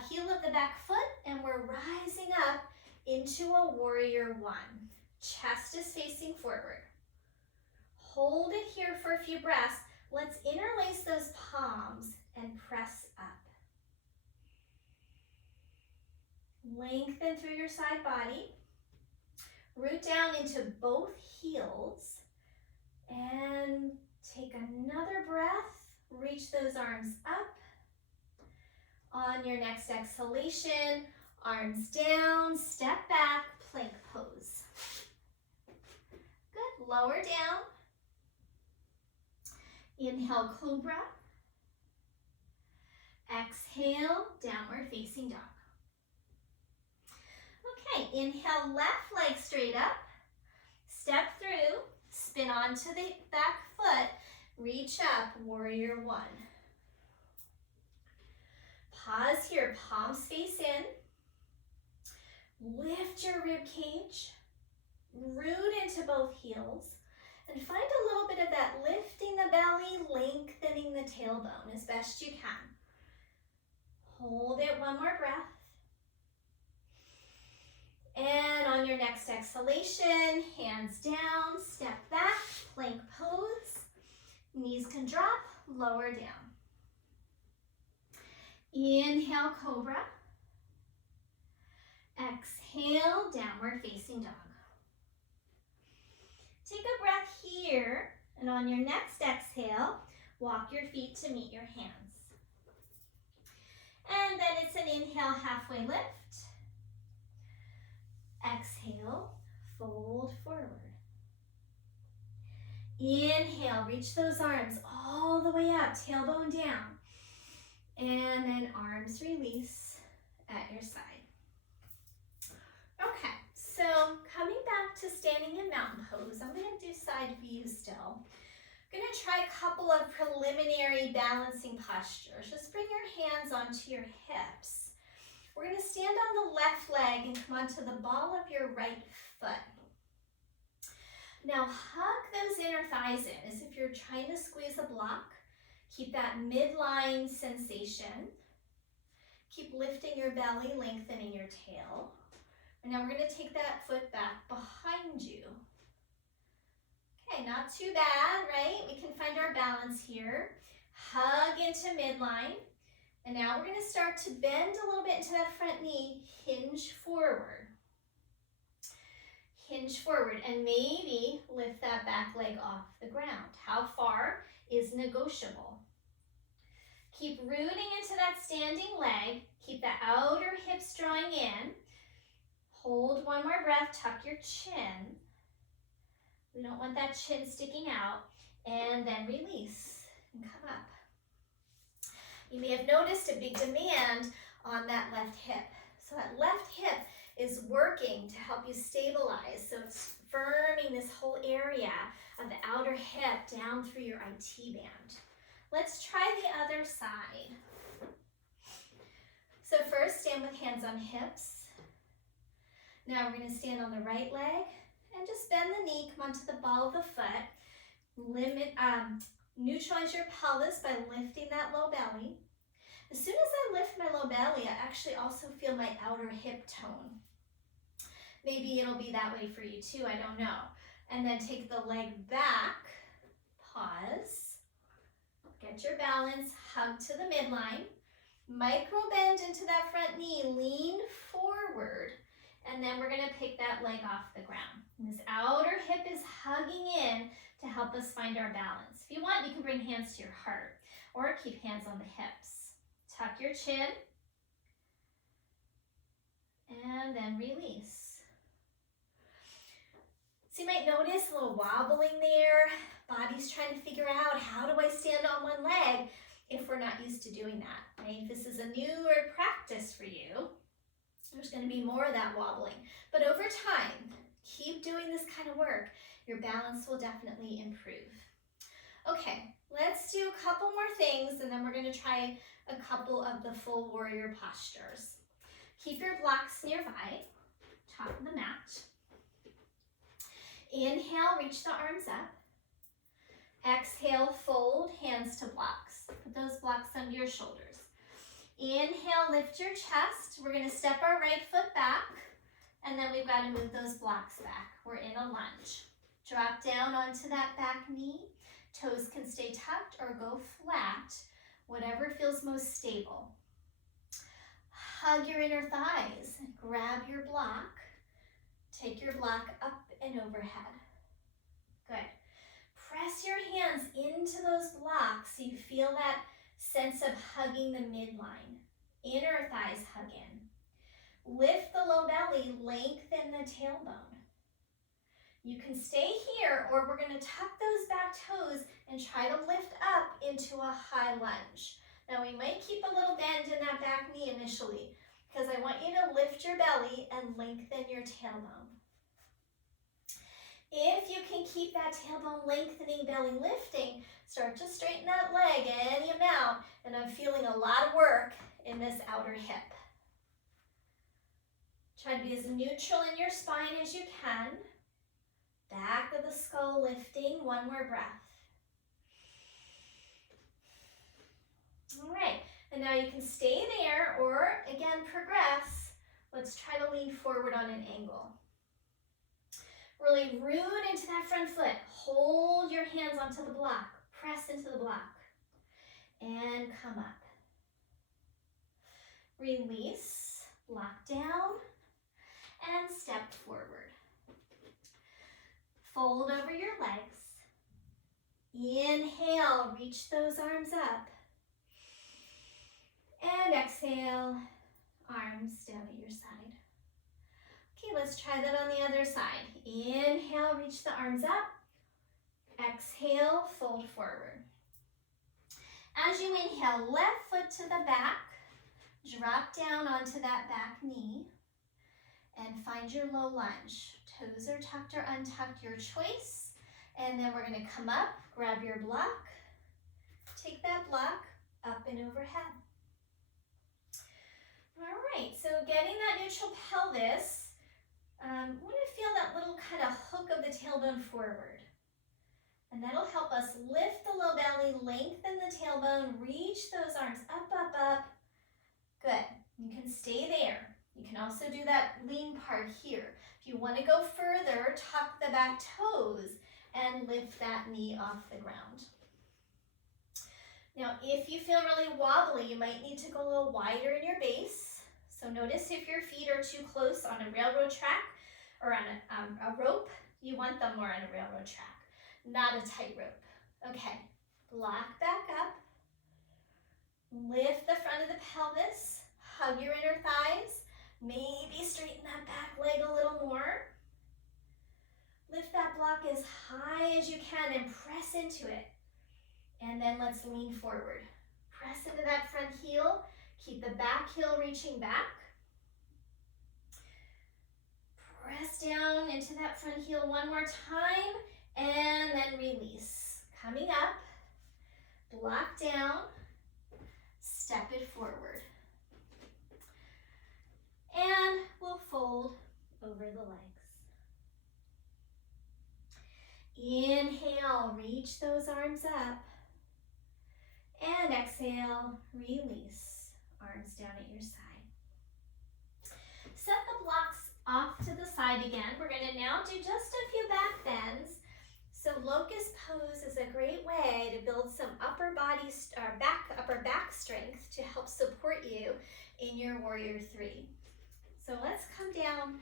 heel of the back foot, and we're rising up into a warrior one. Chest is facing forward. Hold it here for a few breaths. Let's interlace those palms and press up. Lengthen through your side body. Root down into both heels. And take another breath. Reach those arms up. On your next exhalation, arms down, step back, plank pose. Good, lower down. Inhale, cobra. Exhale, downward facing dog. Okay, inhale, left leg straight up. Step through, spin onto the back foot, reach up, warrior one. Pause here, palms face in. Lift your rib cage. Root into both heels. And find a little bit of that lifting the belly, lengthening the tailbone as best you can. Hold it, one more breath. And on your next exhalation, hands down, step back, plank pose. Knees can drop, lower down. Inhale, cobra. Exhale, downward facing dog. Take a breath here, and on your next exhale, walk your feet to meet your hands. And then it's an inhale, halfway lift. Exhale, fold forward. Inhale, reach those arms all the way up, tailbone down. And then arms release at your side. Okay, so coming back to standing in mountain pose, I'm gonna do side view still. I'm gonna try a couple of preliminary balancing postures. Just bring your hands onto your hips. We're gonna stand on the left leg and come onto the ball of your right foot. Now hug those inner thighs in as if you're trying to squeeze a block. Keep that midline sensation. Keep lifting your belly, lengthening your tail. And now we're going to take that foot back behind you. Okay, not too bad, right? We can find our balance here. Hug into midline. And now we're going to start to bend a little bit into that front knee. Hinge forward. Hinge forward, and maybe lift that back leg off the ground. How far is negotiable? Keep rooting into that standing leg. Keep the outer hips drawing in. Hold one more breath, tuck your chin. We don't want that chin sticking out. And then release and come up. You may have noticed a big demand on that left hip. So that left hip is working to help you stabilize. So it's firming this whole area of the outer hip down through your IT band. Let's try the other side. So first, stand with hands on hips. Now we're going to stand on the right leg and just bend the knee, come onto the ball of the foot. Neutralize your pelvis by lifting that low belly. As soon as I lift my low belly, I actually also feel my outer hip tone. Maybe it'll be that way for you too, I don't know. And then take the leg back, pause. Get your balance, hug to the midline, micro bend into that front knee, lean forward, and then we're gonna pick that leg off the ground. And this outer hip is hugging in to help us find our balance. If you want, you can bring hands to your heart or keep hands on the hips. Tuck your chin, and then release. So you might notice a little wobbling there. Body's trying to figure out, how do I stand on one leg if we're not used to doing that, right? If this is a newer practice for you, there's going to be more of that wobbling. But over time, keep doing this kind of work. Your balance will definitely improve. Okay, let's do a couple more things, and then we're going to try a couple of the full warrior postures. Keep your blocks nearby, top of the mat. Inhale, reach the arms up. Exhale, fold, hands to blocks. Put those blocks under your shoulders. Inhale, lift your chest. We're going to step our right foot back, and then we've got to move those blocks back. We're in a lunge. Drop down onto that back knee. Toes can stay tucked or go flat, whatever feels most stable. Hug your inner thighs. Grab your block. Take your block up and overhead. Good. Press your hands into those blocks so you feel that sense of hugging the midline. Inner thighs hug in. Lift the low belly, lengthen the tailbone. You can stay here, or we're going to tuck those back toes and try to lift up into a high lunge. Now we might keep a little bend in that back knee initially, because I want you to lift your belly and lengthen your tailbone. If you can keep that tailbone lengthening, belly lifting, start to straighten that leg any amount, and I'm feeling a lot of work in this outer hip. Try to be as neutral in your spine as you can. Back of the skull lifting, one more breath. All right, and now you can stay there or again progress Let's try to lean forward on an angle. Really root into that front foot. Hold your hands onto the block. Press into the block. And come up. Release, block down, and step forward. Fold over your legs. Inhale, reach those arms up. And exhale, arms down at your side. Okay, let's try that on the other side. Inhale, reach the arms up. Exhale, fold forward. As you inhale, left foot to the back. Drop down onto that back knee. And find your low lunge. Toes are tucked or untucked, your choice. And then we're going to come up, grab your block. Take that block up and overhead. All right, so getting that neutral pelvis, want to feel that little kind of hook of the tailbone forward. And that'll help us lift the low belly, lengthen the tailbone, reach those arms up, up, up. Good. You can stay there. You can also do that lean part here. If you want to go further, tuck the back toes and lift that knee off the ground. Now, if you feel really wobbly, you might need to go a little wider in your base. So notice if your feet are too close on a railroad track or on a rope, you want them more on a railroad track, not a tight rope. Okay, block back up. Lift the front of the pelvis, hug your inner thighs, maybe straighten that back leg a little more. Lift that block as high as you can and press into it. And then let's lean forward. Press into that front heel. Keep the back heel reaching back. Press down into that front heel one more time and then release. Coming up, block down, step it forward. And we'll fold over the legs. Inhale, reach those arms up. And exhale, release. Arms down at your side. Set the blocks off to the side again. We're going to now do just a few back bends. So locust pose is a great way to build some upper back strength to help support you in your warrior three. So let's come down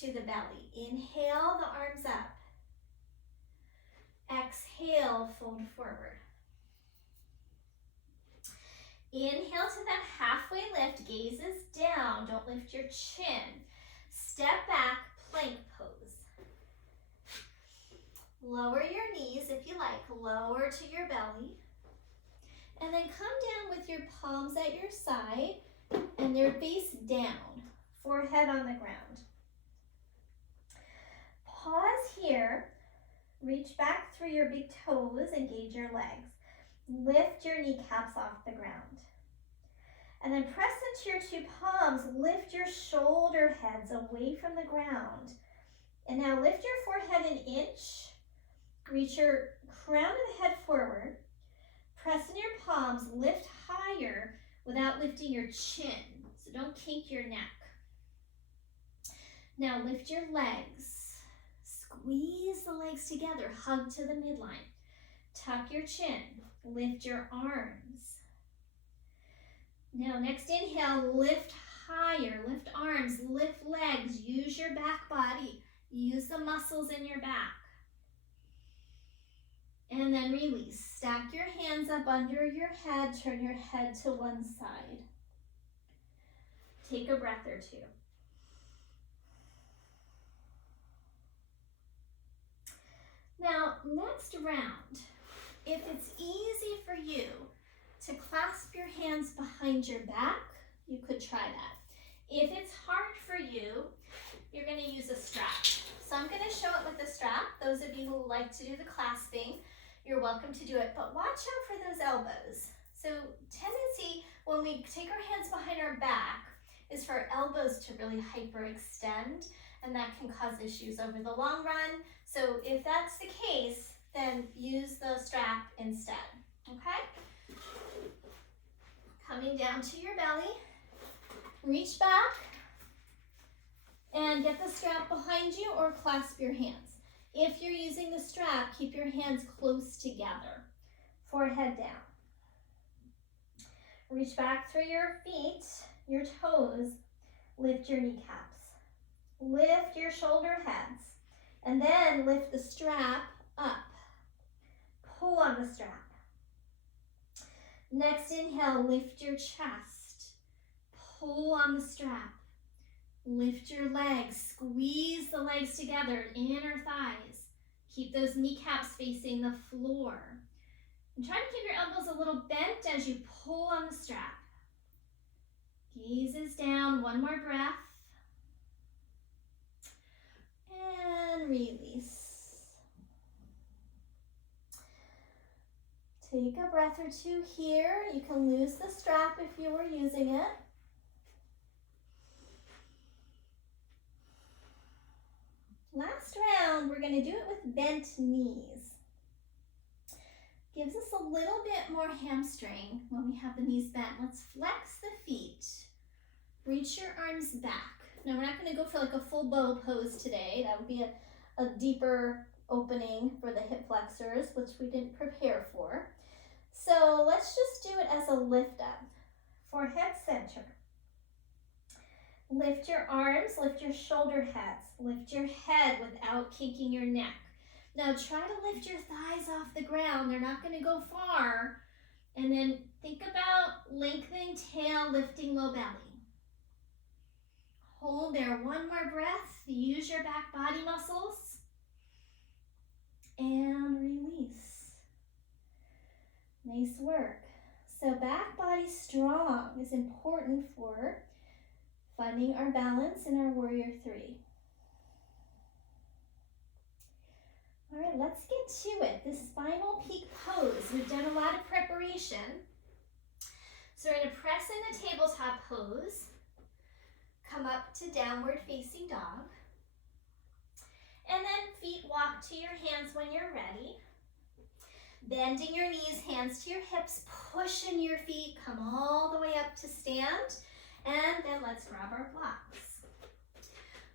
to the belly. Inhale, the arms up. Exhale, fold forward. Inhale to that halfway lift, gazes down, don't lift your chin. Step back, plank pose. Lower your knees if you like, lower to your belly. And then come down with your palms at your side and their face down, forehead on the ground. Pause here, reach back through your big toes, engage your legs. Lift your kneecaps off the ground. And then press into your two palms, lift your shoulder heads away from the ground. And now lift your forehead an inch, reach your crown of the head forward, press in your palms, lift higher without lifting your chin. So don't kink your neck. Now lift your legs, squeeze the legs together, hug to the midline. Tuck your chin, lift your arms. Now next inhale, lift higher, lift arms, lift legs, use your back body, use the muscles in your back. And then release, stack your hands up under your head, turn your head to one side. Take a breath or two. Now, next round, if it's easy for you to clasp your hands behind your back, you could try that. If it's hard for you, you're going to use a strap. So I'm going to show it with the strap. Those of you who like to do the clasping, you're welcome to do it, but watch out for those elbows. So tendency when we take our hands behind our back is for our elbows to really hyperextend, and that can cause issues over the long run. So if that's the case, then use the strap instead, okay? Coming down to your belly, reach back, And get the strap behind you or clasp your hands. If you're using the strap, keep your hands close together. Forehead down. Reach back through your feet, your toes. Lift your kneecaps. Lift your shoulder heads. And then lift the strap up. Pull on the strap. Next inhale, lift your chest. Pull on the strap. Lift your legs. Squeeze the legs together, inner thighs. Keep those kneecaps facing the floor. And try to keep your elbows a little bent as you pull on the strap. Gazes down, one more breath. And release. Take a breath or two here. You can lose the strap if you were using it. Last round, we're going to do it with bent knees. Gives us a little bit more hamstring when we have the knees bent. Let's flex the feet. Reach your arms back. Now we're not going to go for like a full bow pose today. That would be a deeper opening for the hip flexors, which we didn't prepare for. So let's just do it as a lift up. Forehead center. Lift your arms, lift your shoulder heads. Lift your head without kinking your neck. Now try to lift your thighs off the ground. They're not going to go far. And then think about lengthening tail, lifting low belly. Hold there, one more breath. Use your back body muscles. And release. Nice work. So back body strong is important for finding our balance in our warrior three. All right, let's get to it. This spinal peak pose. We've done a lot of preparation. So we're going to press in the tabletop pose. Come up to downward facing dog. And then feet walk to your hands when you're ready. Bending your knees, hands to your hips, pushing your feet, come all the way up to stand. And then let's grab our blocks.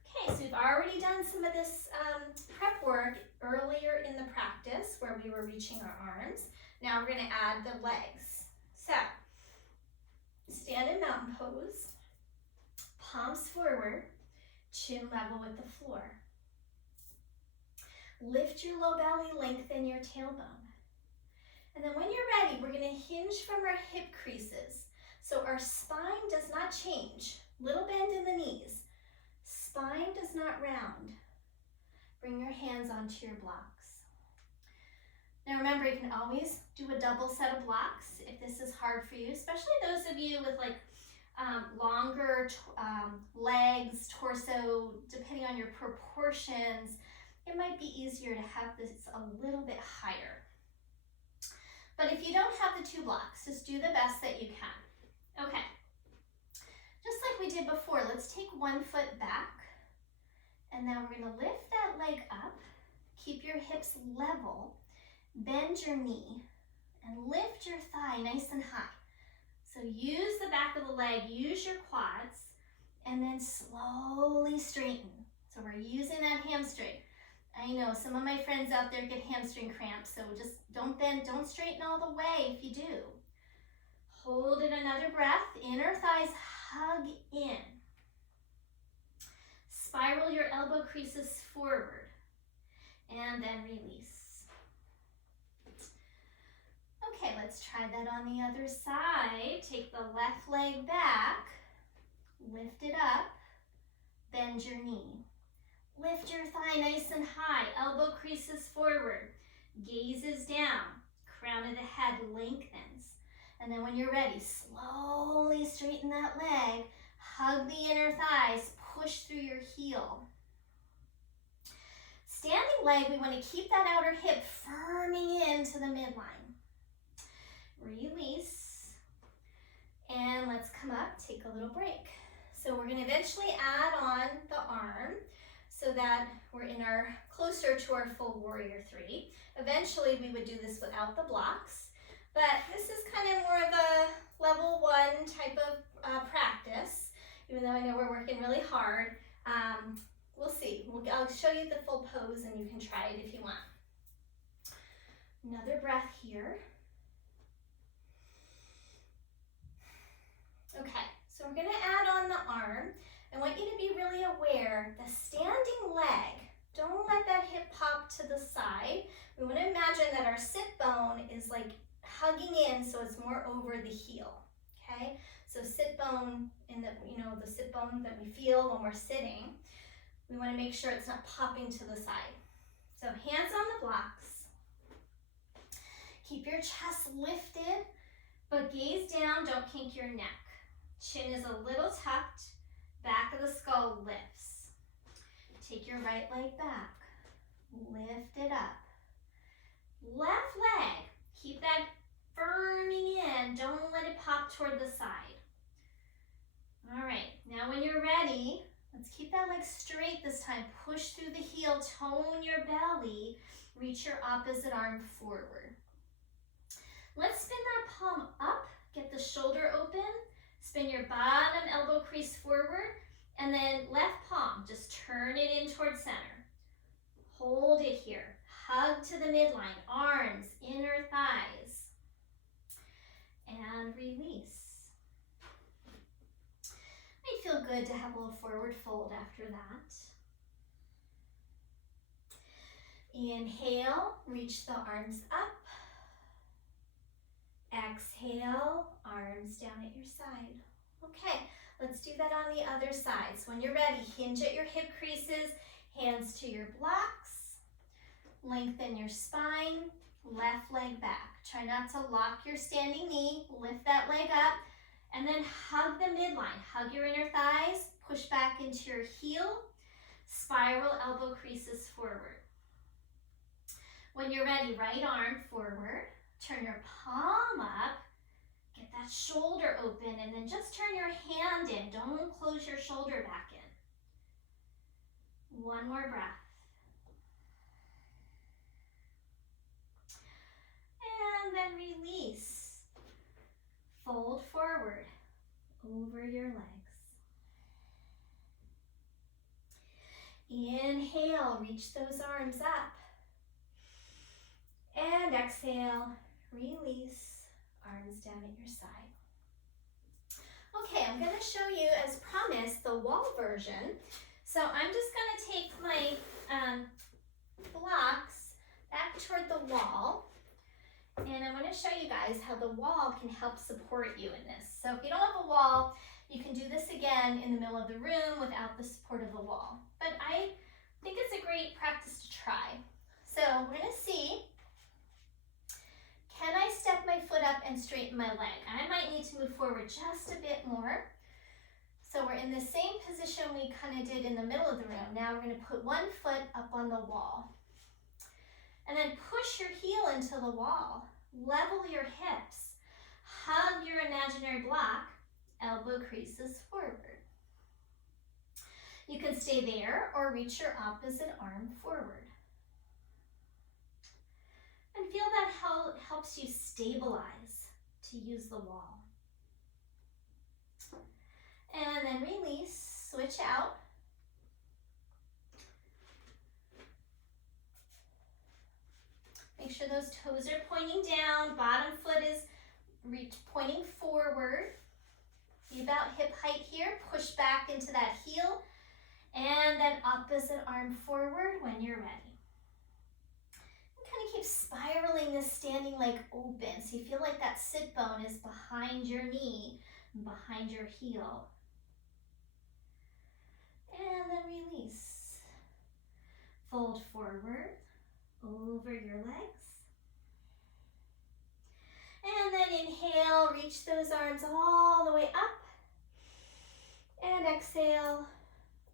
Okay, so we've already done some of this prep work earlier in the practice where we were reaching our arms. Now we're going to add the legs. So, stand in mountain pose, palms forward, chin level with the floor. Lift your low belly, lengthen your tailbone. And then when you're ready, we're going to hinge from our hip creases. So our spine does not change. Little bend in the knees. Spine does not round. Bring your hands onto your blocks. Now remember, you can always do a double set of blocks if this is hard for you, especially those of you with like longer legs, torso, depending on your proportions, it might be easier to have this a little bit higher. But if you don't have the two blocks, just do the best that you can. Okay, just like we did before, let's take one foot back, and then we're going to lift that leg up, keep your hips level, bend your knee, and lift your thigh nice and high. So use the back of the leg, use your quads, and then slowly straighten. So we're using that hamstring. I know some of my friends out there get hamstring cramps, so just don't bend, don't straighten all the way if you do. Hold it another breath, inner thighs hug in. Spiral your elbow creases forward, and then release. Okay, let's try that on the other side. Take the left leg back, lift it up, bend your knee. Lift your thigh nice and high, elbow creases forward, gazes down, crown of the head lengthens. And then when you're ready, slowly straighten that leg, hug the inner thighs, push through your heel. Standing leg, we want to keep that outer hip firming into the midline. Release. And let's come up, take a little break. So we're going to eventually add on the arm so that we're closer to our full warrior three. Eventually we would do this without the blocks, but this is kind of more of a level one type of practice, even though I know we're working really hard. We'll see. I'll show you the full pose and you can try it if you want. Another breath here. Okay, so we're gonna add on the arm. I want you to be really aware, the standing leg, don't let that hip pop to the side. We wanna imagine that our sit bone is like hugging in so it's more over the heel, okay? So sit bone in the, the sit bone that we feel when we're sitting, we wanna make sure it's not popping to the side. So hands on the blocks. Keep your chest lifted, but gaze down, don't kink your neck. Chin is a little tucked, back of the skull lifts. Take your right leg back, lift it up. Left leg, keep that firming in, don't let it pop toward the side. All right, now when you're ready, let's keep that leg straight this time. Push through the heel, tone your belly, reach your opposite arm forward. Let's spin that palm up, get the shoulder open, spin your bottom elbow crease forward, and then left palm, just turn it in towards center. Hold it here, hug to the midline, arms, inner thighs, and release. Might feel good to have a little forward fold after that. Inhale, reach the arms up. Exhale, arms down at your side. Okay, let's do that on the other side. So when you're ready, hinge at your hip creases, hands to your blocks, lengthen your spine, left leg back. Try not to lock your standing knee, lift that leg up, and then hug the midline. Hug your inner thighs, push back into your heel, spiral elbow creases forward. When you're ready, right arm forward, turn your palm up, get that shoulder open, and then just turn your hand in. Don't close your shoulder back in. One more breath. And then release. Fold forward over your legs. Inhale, reach those arms up. And exhale, release, arms down at your side. Okay, I'm gonna show you, as promised, the wall version. So I'm just gonna take my blocks back toward the wall, and I wanna show you guys how the wall can help support you in this. So if you don't have a wall, you can do this again in the middle of the room without the support of the wall. But I think it's a great practice to try. So we're gonna see, can I step my foot up and straighten my leg? I might need to move forward just a bit more. So we're in the same position we kind of did in the middle of the room. Now we're going to put one foot up on the wall. And then push your heel into the wall. Level your hips. Hug your imaginary block. Elbow creases forward. You can stay there or reach your opposite arm forward. And feel that helps you stabilize to use the wall. And then release, switch out. Make sure those toes are pointing down, bottom foot is pointing forward. Be about hip height here, push back into that heel, and then opposite arm forward when you're ready. Kind of keep spiraling this standing leg open so you feel like that sit bone is behind your knee and behind your heel. And then release. Fold forward over your legs. And then inhale, reach those arms all the way up. And exhale,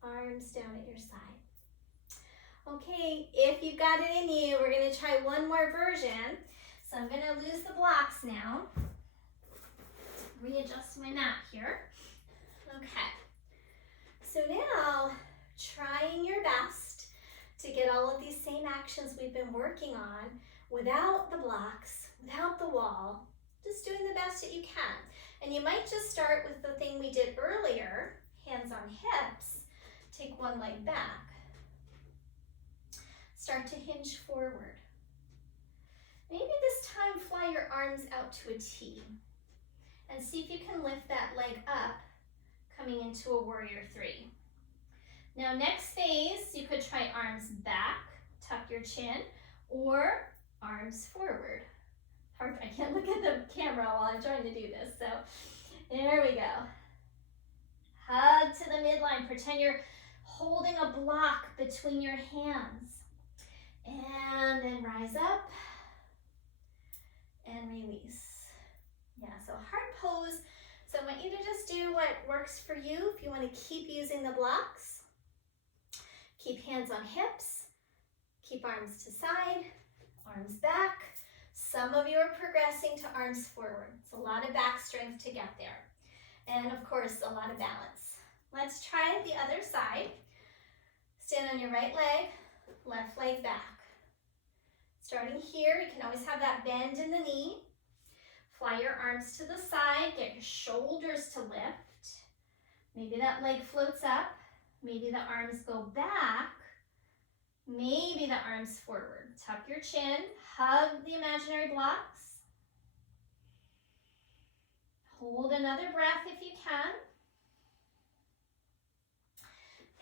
arms down at your side. Okay, if you've got it in you, we're going to try one more version. So I'm going to lose the blocks now. Readjust my mat here. Okay. So now, trying your best to get all of these same actions we've been working on without the blocks, without the wall, just doing the best that you can. And you might just start with the thing we did earlier, hands on hips, take one leg back. Start to hinge forward. Maybe this time fly your arms out to a T and see if you can lift that leg up, coming into a warrior three. Now next phase, you could try arms back, tuck your chin, or arms forward. Hard, I can't look at the camera while I'm trying to do this, so there we go. Hug to the midline, pretend you're holding a block between your hands. And then rise up and release. Yeah, so hard pose. So I want you to just do what works for you. If you want to keep using the blocks, keep hands on hips, keep arms to side, arms back. Some of you are progressing to arms forward. It's a lot of back strength to get there. And of course, a lot of balance. Let's try the other side. Stand on your right leg, left leg back. Starting here, you can always have that bend in the knee. Fly your arms to the side, get your shoulders to lift. Maybe that leg floats up. Maybe the arms go back. Maybe the arms forward. Tuck your chin, hug the imaginary blocks. Hold another breath if you can.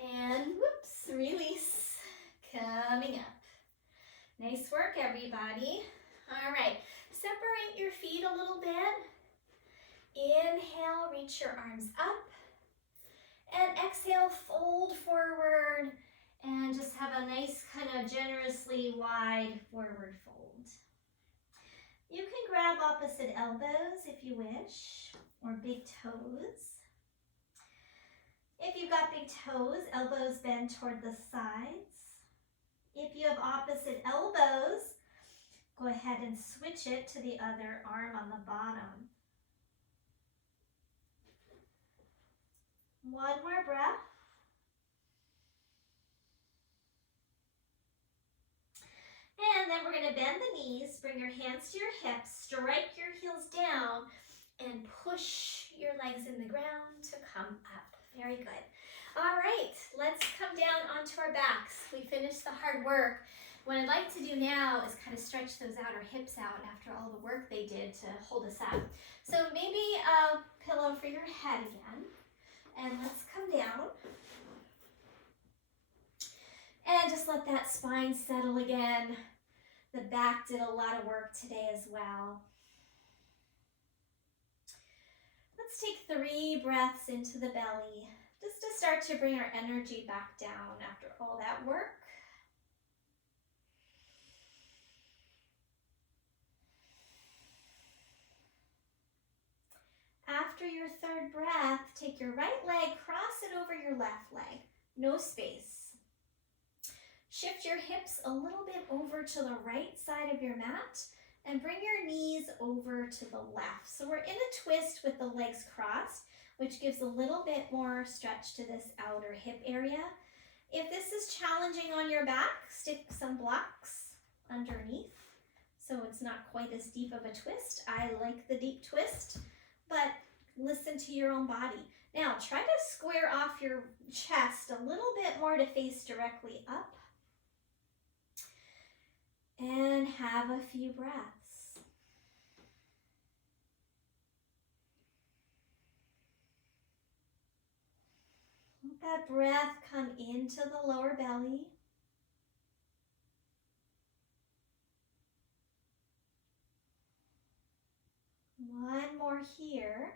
And whoops, release, coming up. Nice work, everybody. All right, separate your feet a little bit. Inhale, reach your arms up. And exhale, fold forward. And just have a nice kind of generously wide forward fold. You can grab opposite elbows if you wish, or big toes. If you've got big toes, elbows bend toward the sides. If you have opposite elbows, go ahead and switch it to the other arm on the bottom. One more breath. And then we're going to bend the knees, bring your hands to your hips, strike your heels down, and push your legs in the ground to come up. Very good. All right, let's come down onto our backs. We finished the hard work. What I'd like to do now is kind of stretch those outer hips out after all the work they did to hold us up. So maybe a pillow for your head again. And let's come down. And just let that spine settle again. The back did a lot of work today as well. Let's take 3 breaths into the belly, just to start to bring our energy back down after all that work. After your 3rd breath, take your right leg, cross it over your left leg, no space. Shift your hips a little bit over to the right side of your mat and bring your knees over to the left. So we're in a twist with the legs crossed, which gives a little bit more stretch to this outer hip area. If this is challenging on your back, stick some blocks underneath so it's not quite as deep of a twist. I like the deep twist, but listen to your own body. Now try to square off your chest a little bit more to face directly up. And have a few breaths. Let that breath come into the lower belly. One more here.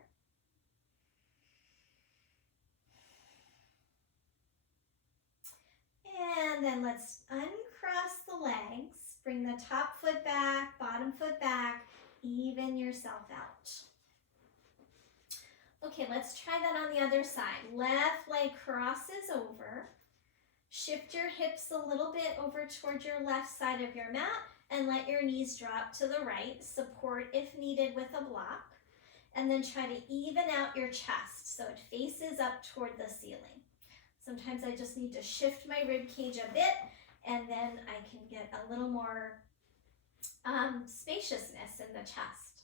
And then let's uncross the legs. Bring the top foot back, bottom foot back, even yourself out. Okay, let's try that on the other side. Left leg crosses over. Shift your hips a little bit over towards your left side of your mat and let your knees drop to the right. Support if needed with a block. And then try to even out your chest so it faces up toward the ceiling. Sometimes I just need to shift my rib cage a bit, and then I can get a little more spaciousness in the chest.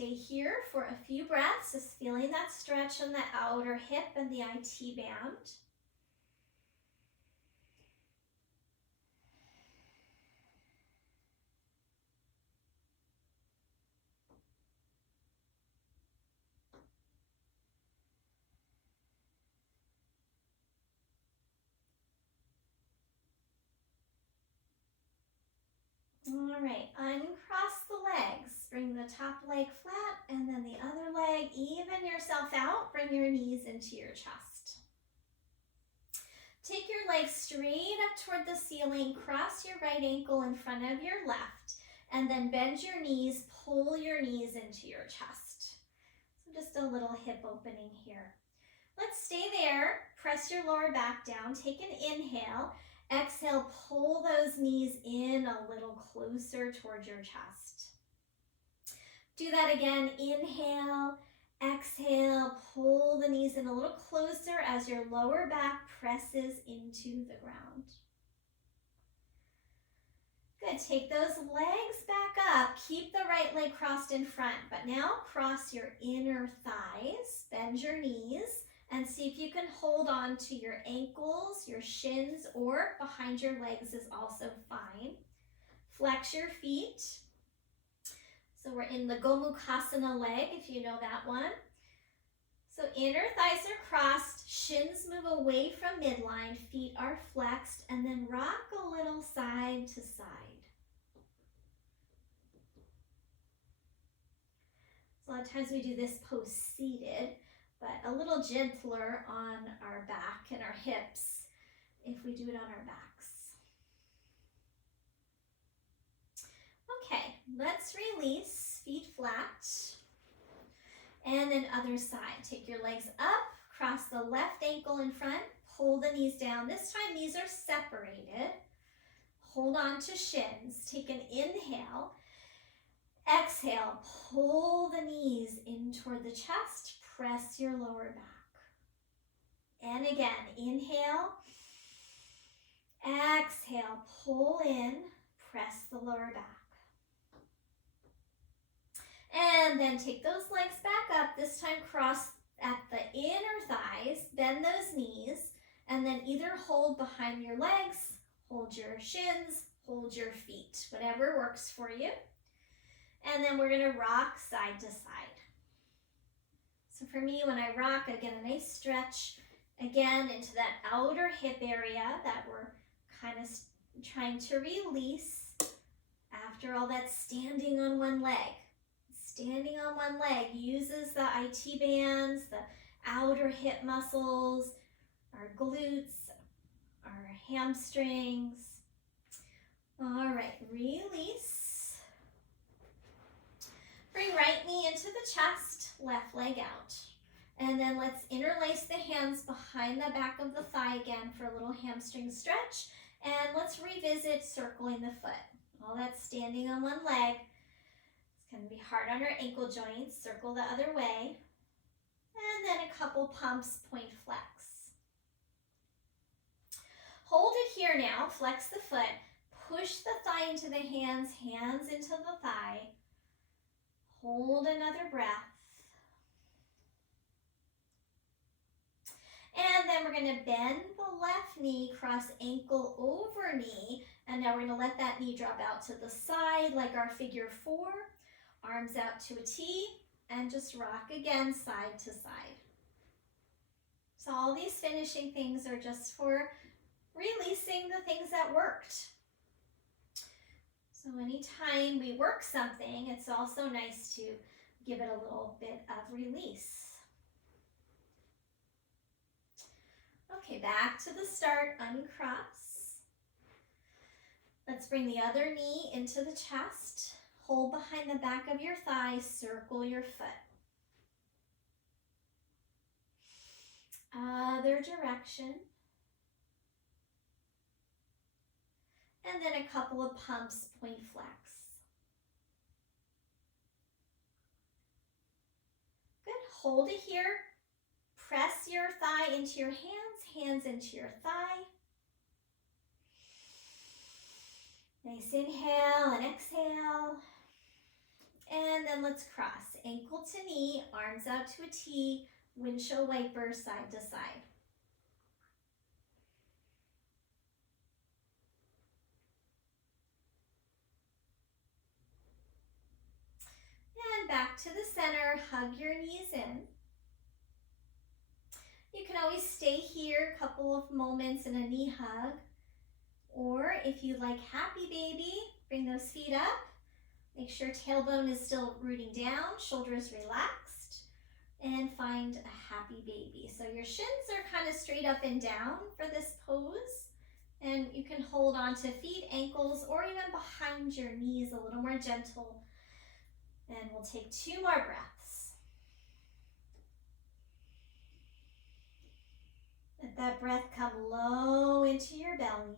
Stay here for a few breaths, just feeling that stretch on the outer hip and the IT band. All right, uncross the legs. Bring the top leg flat and then the other leg. Even yourself out. Bring your knees into your chest. Take your legs straight up toward the ceiling. Cross your right ankle in front of your left. And then bend your knees. Pull your knees into your chest. So just a little hip opening here. Let's stay there. Press your lower back down. Take an inhale. Exhale, pull those knees in a little closer towards your chest. Do that again. Inhale, exhale, pull the knees in a little closer as your lower back presses into the ground. Good. Take those legs back up. Keep the right leg crossed in front, but now cross your inner thighs. Bend your knees. And see if you can hold on to your ankles, your shins, or behind your legs is also fine. Flex your feet. So we're in the Gomukhasana leg, if you know that one. So inner thighs are crossed, shins move away from midline, feet are flexed, and then rock a little side to side. So a lot of times we do this pose seated, but a little gentler on our back and our hips if we do it on our backs. Okay, let's release, feet flat. And then other side. Take your legs up, cross the left ankle in front, pull the knees down. This time knees are separated. Hold on to shins. Take an inhale. Exhale, pull the knees in toward the chest. Press your lower back. And again, inhale, exhale, pull in, press the lower back. And then take those legs back up, this time cross at the inner thighs, bend those knees, and then either hold behind your legs, hold your shins, hold your feet, whatever works for you. And then we're gonna rock side to side. So for me, when I rock, I get a nice stretch, again, into that outer hip area that we're kind of trying to release after all that standing on one leg. Standing on one leg uses the IT bands, the outer hip muscles, our glutes, our hamstrings. All right, release. Bring right knee into the chest, left leg out. And then let's interlace the hands behind the back of the thigh again for a little hamstring stretch. And let's revisit circling the foot. All that standing on one leg. It's going to be hard on our ankle joints. Circle the other way. And then a couple pumps, point flex. Hold it here now. Flex the foot. Push the thigh into the hands, hands into the thigh. Hold another breath. And then we're going to bend the left knee, cross ankle over knee. And now we're going to let that knee drop out to the side like our figure 4. Arms out to a T. And just rock again side to side. So all these finishing things are just for releasing the things that worked. So anytime we work something, it's also nice to give it a little bit of release. Okay, back to the start, uncross. Let's bring the other knee into the chest. Hold behind the back of your thigh, circle your foot. Other direction. And then a couple of pumps, point flex. Good, hold it here. Press your thigh into your hands, hands into your thigh. Nice inhale and exhale. And then let's cross. Ankle to knee, arms out to a T, windshield wiper side to side. And back to the center, hug your knees in. You can always stay here a couple of moments in a knee hug. Or if you like happy baby, bring those feet up. Make sure tailbone is still rooting down, shoulders relaxed, and find a happy baby. So your shins are kind of straight up and down for this pose. And you can hold on to feet, ankles, or even behind your knees a little more gentle. And we'll take 2 more breaths. Let that breath come low into your belly.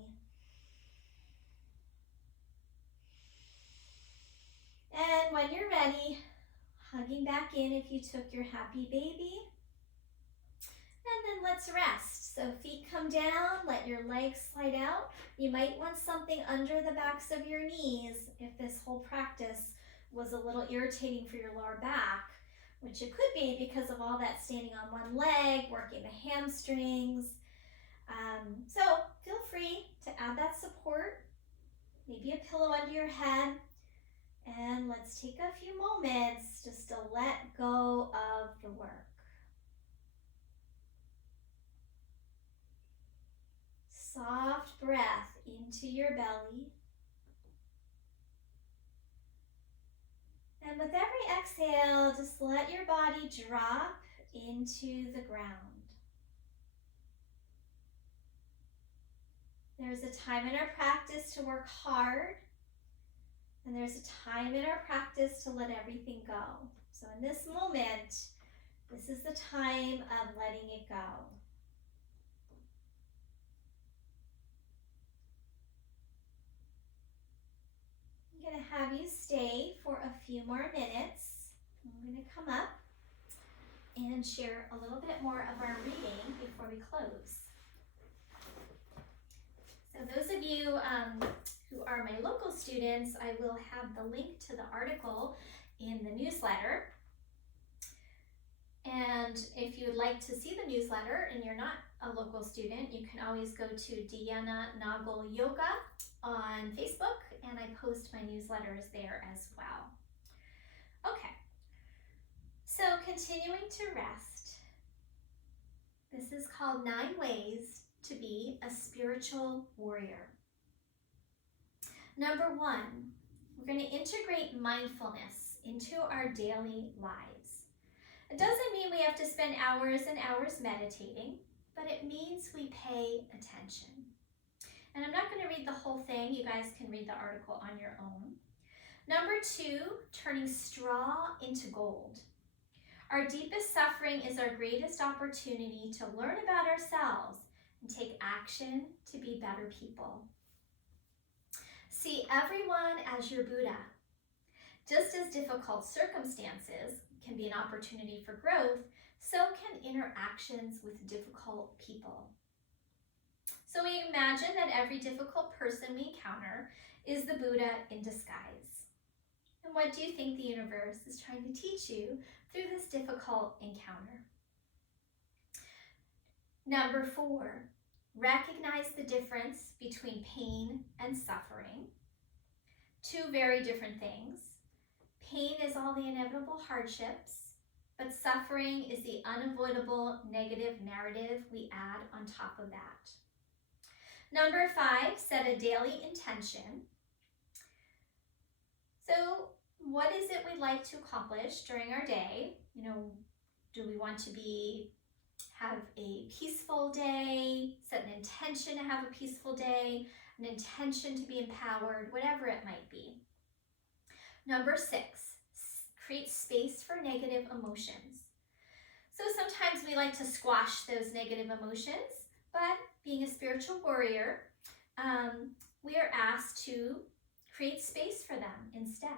And when you're ready, hugging back in if you took your happy baby. And then let's rest. So feet come down, let your legs slide out. You might want something under the backs of your knees if this whole practice was a little irritating for your lower back, which it could be because of all that standing on one leg, working the hamstrings. So feel free to add that support, maybe a pillow under your head. And let's take a few moments just to let go of the work. Soft breath into your belly. And with every exhale, just let your body drop into the ground. There's a time in our practice to work hard, and there's a time in our practice to let everything go. So in this moment, this is the time of letting it go. I'm going to have you stay for a few more minutes. I'm going to come up and share a little bit more of our reading before we close. So those of you who are my local students, I will have the link to the article in the newsletter. And if you would like to see the newsletter and you're not a local student, you can always go to Deanna Nagel Yoga on Facebook, and I post my newsletters there as well. Okay, so continuing to rest. This is called 9 Ways to be a Spiritual Warrior. Number 1, we're going to integrate mindfulness into our daily lives. It doesn't mean we have to spend hours and hours meditating, but it means we pay attention. And I'm not going to read the whole thing. You guys can read the article on your own. Number 2, turning straw into gold. Our deepest suffering is our greatest opportunity to learn about ourselves and take action to be better people. See everyone as your Buddha. Just as difficult circumstances can be an opportunity for growth, so can interactions with difficult people. So we imagine that every difficult person we encounter is the Buddha in disguise. And what do you think the universe is trying to teach you through this difficult encounter? Number 4, recognize the difference between pain and suffering. 2 very different things. Pain is all the inevitable hardships, but suffering is the unavoidable negative narrative we add on top of that. Number 5, set a daily intention. So what is it we'd like to accomplish during our day? Do we want to have a peaceful day, set an intention to have a peaceful day, an intention to be empowered, whatever it might be. Number 6, create space for negative emotions. So sometimes we like to squash those negative emotions, but being a spiritual warrior, we are asked to create space for them instead.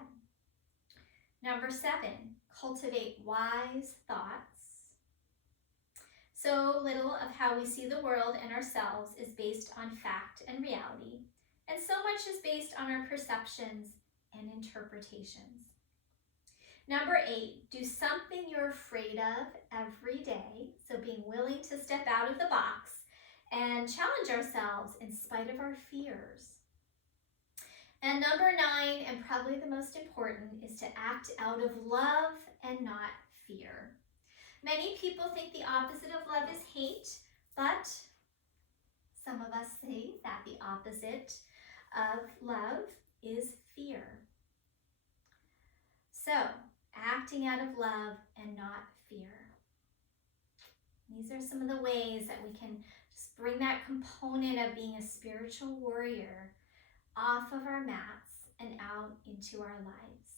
Number 7, cultivate wise thoughts. So little of how we see the world and ourselves is based on fact and reality, and so much is based on our perceptions and interpretations. Number 8, do something you're afraid of every day. So being willing to step out of the box and challenge ourselves in spite of our fears. And number 9, and probably the most important, is to act out of love and not fear. Many people think the opposite of love is hate, but some of us say that the opposite of love is fear. So, acting out of love and not fear. These are some of the ways that we can just bring that component of being a spiritual warrior off of our mats and out into our lives.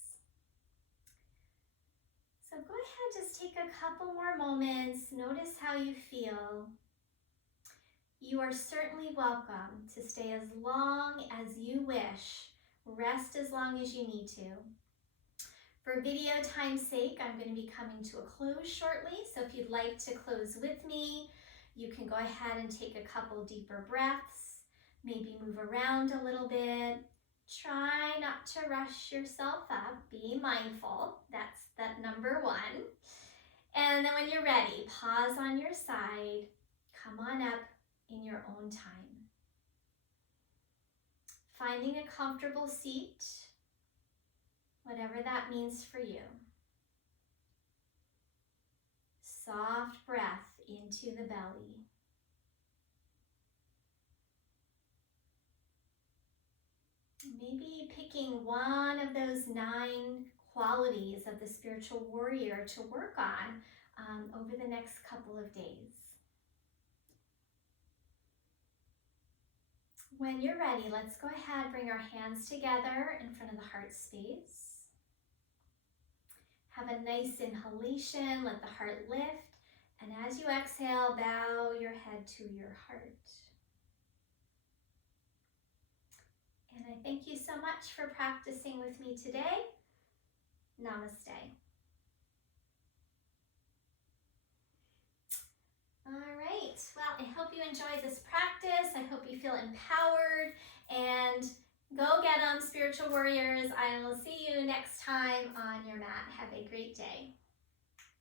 So go ahead, just take a couple more moments. Notice how you feel. You are certainly welcome to stay as long as you wish. Rest as long as you need to. For video time's sake, I'm going to be coming to a close shortly. So if you'd like to close with me, you can go ahead and take a couple deeper breaths. Maybe move around a little bit. Try not to rush yourself up. Be mindful. That's that number 1. And then when you're ready, pause on your side. Come on up in your own time. Finding a comfortable seat, whatever that means for you. Soft breath into the belly. Maybe picking one of those 9 qualities of the spiritual warrior to work on over the next couple of days. When you're ready, let's go ahead, bring our hands together in front of the heart space. Have a nice inhalation, let the heart lift, and as you exhale, bow your head to your heart. And I thank you so much for practicing with me today. Namaste. All right, well, I hope you enjoyed this practice. I hope you feel empowered, and go get them, spiritual warriors. I will see you next time on your mat. Have a great day.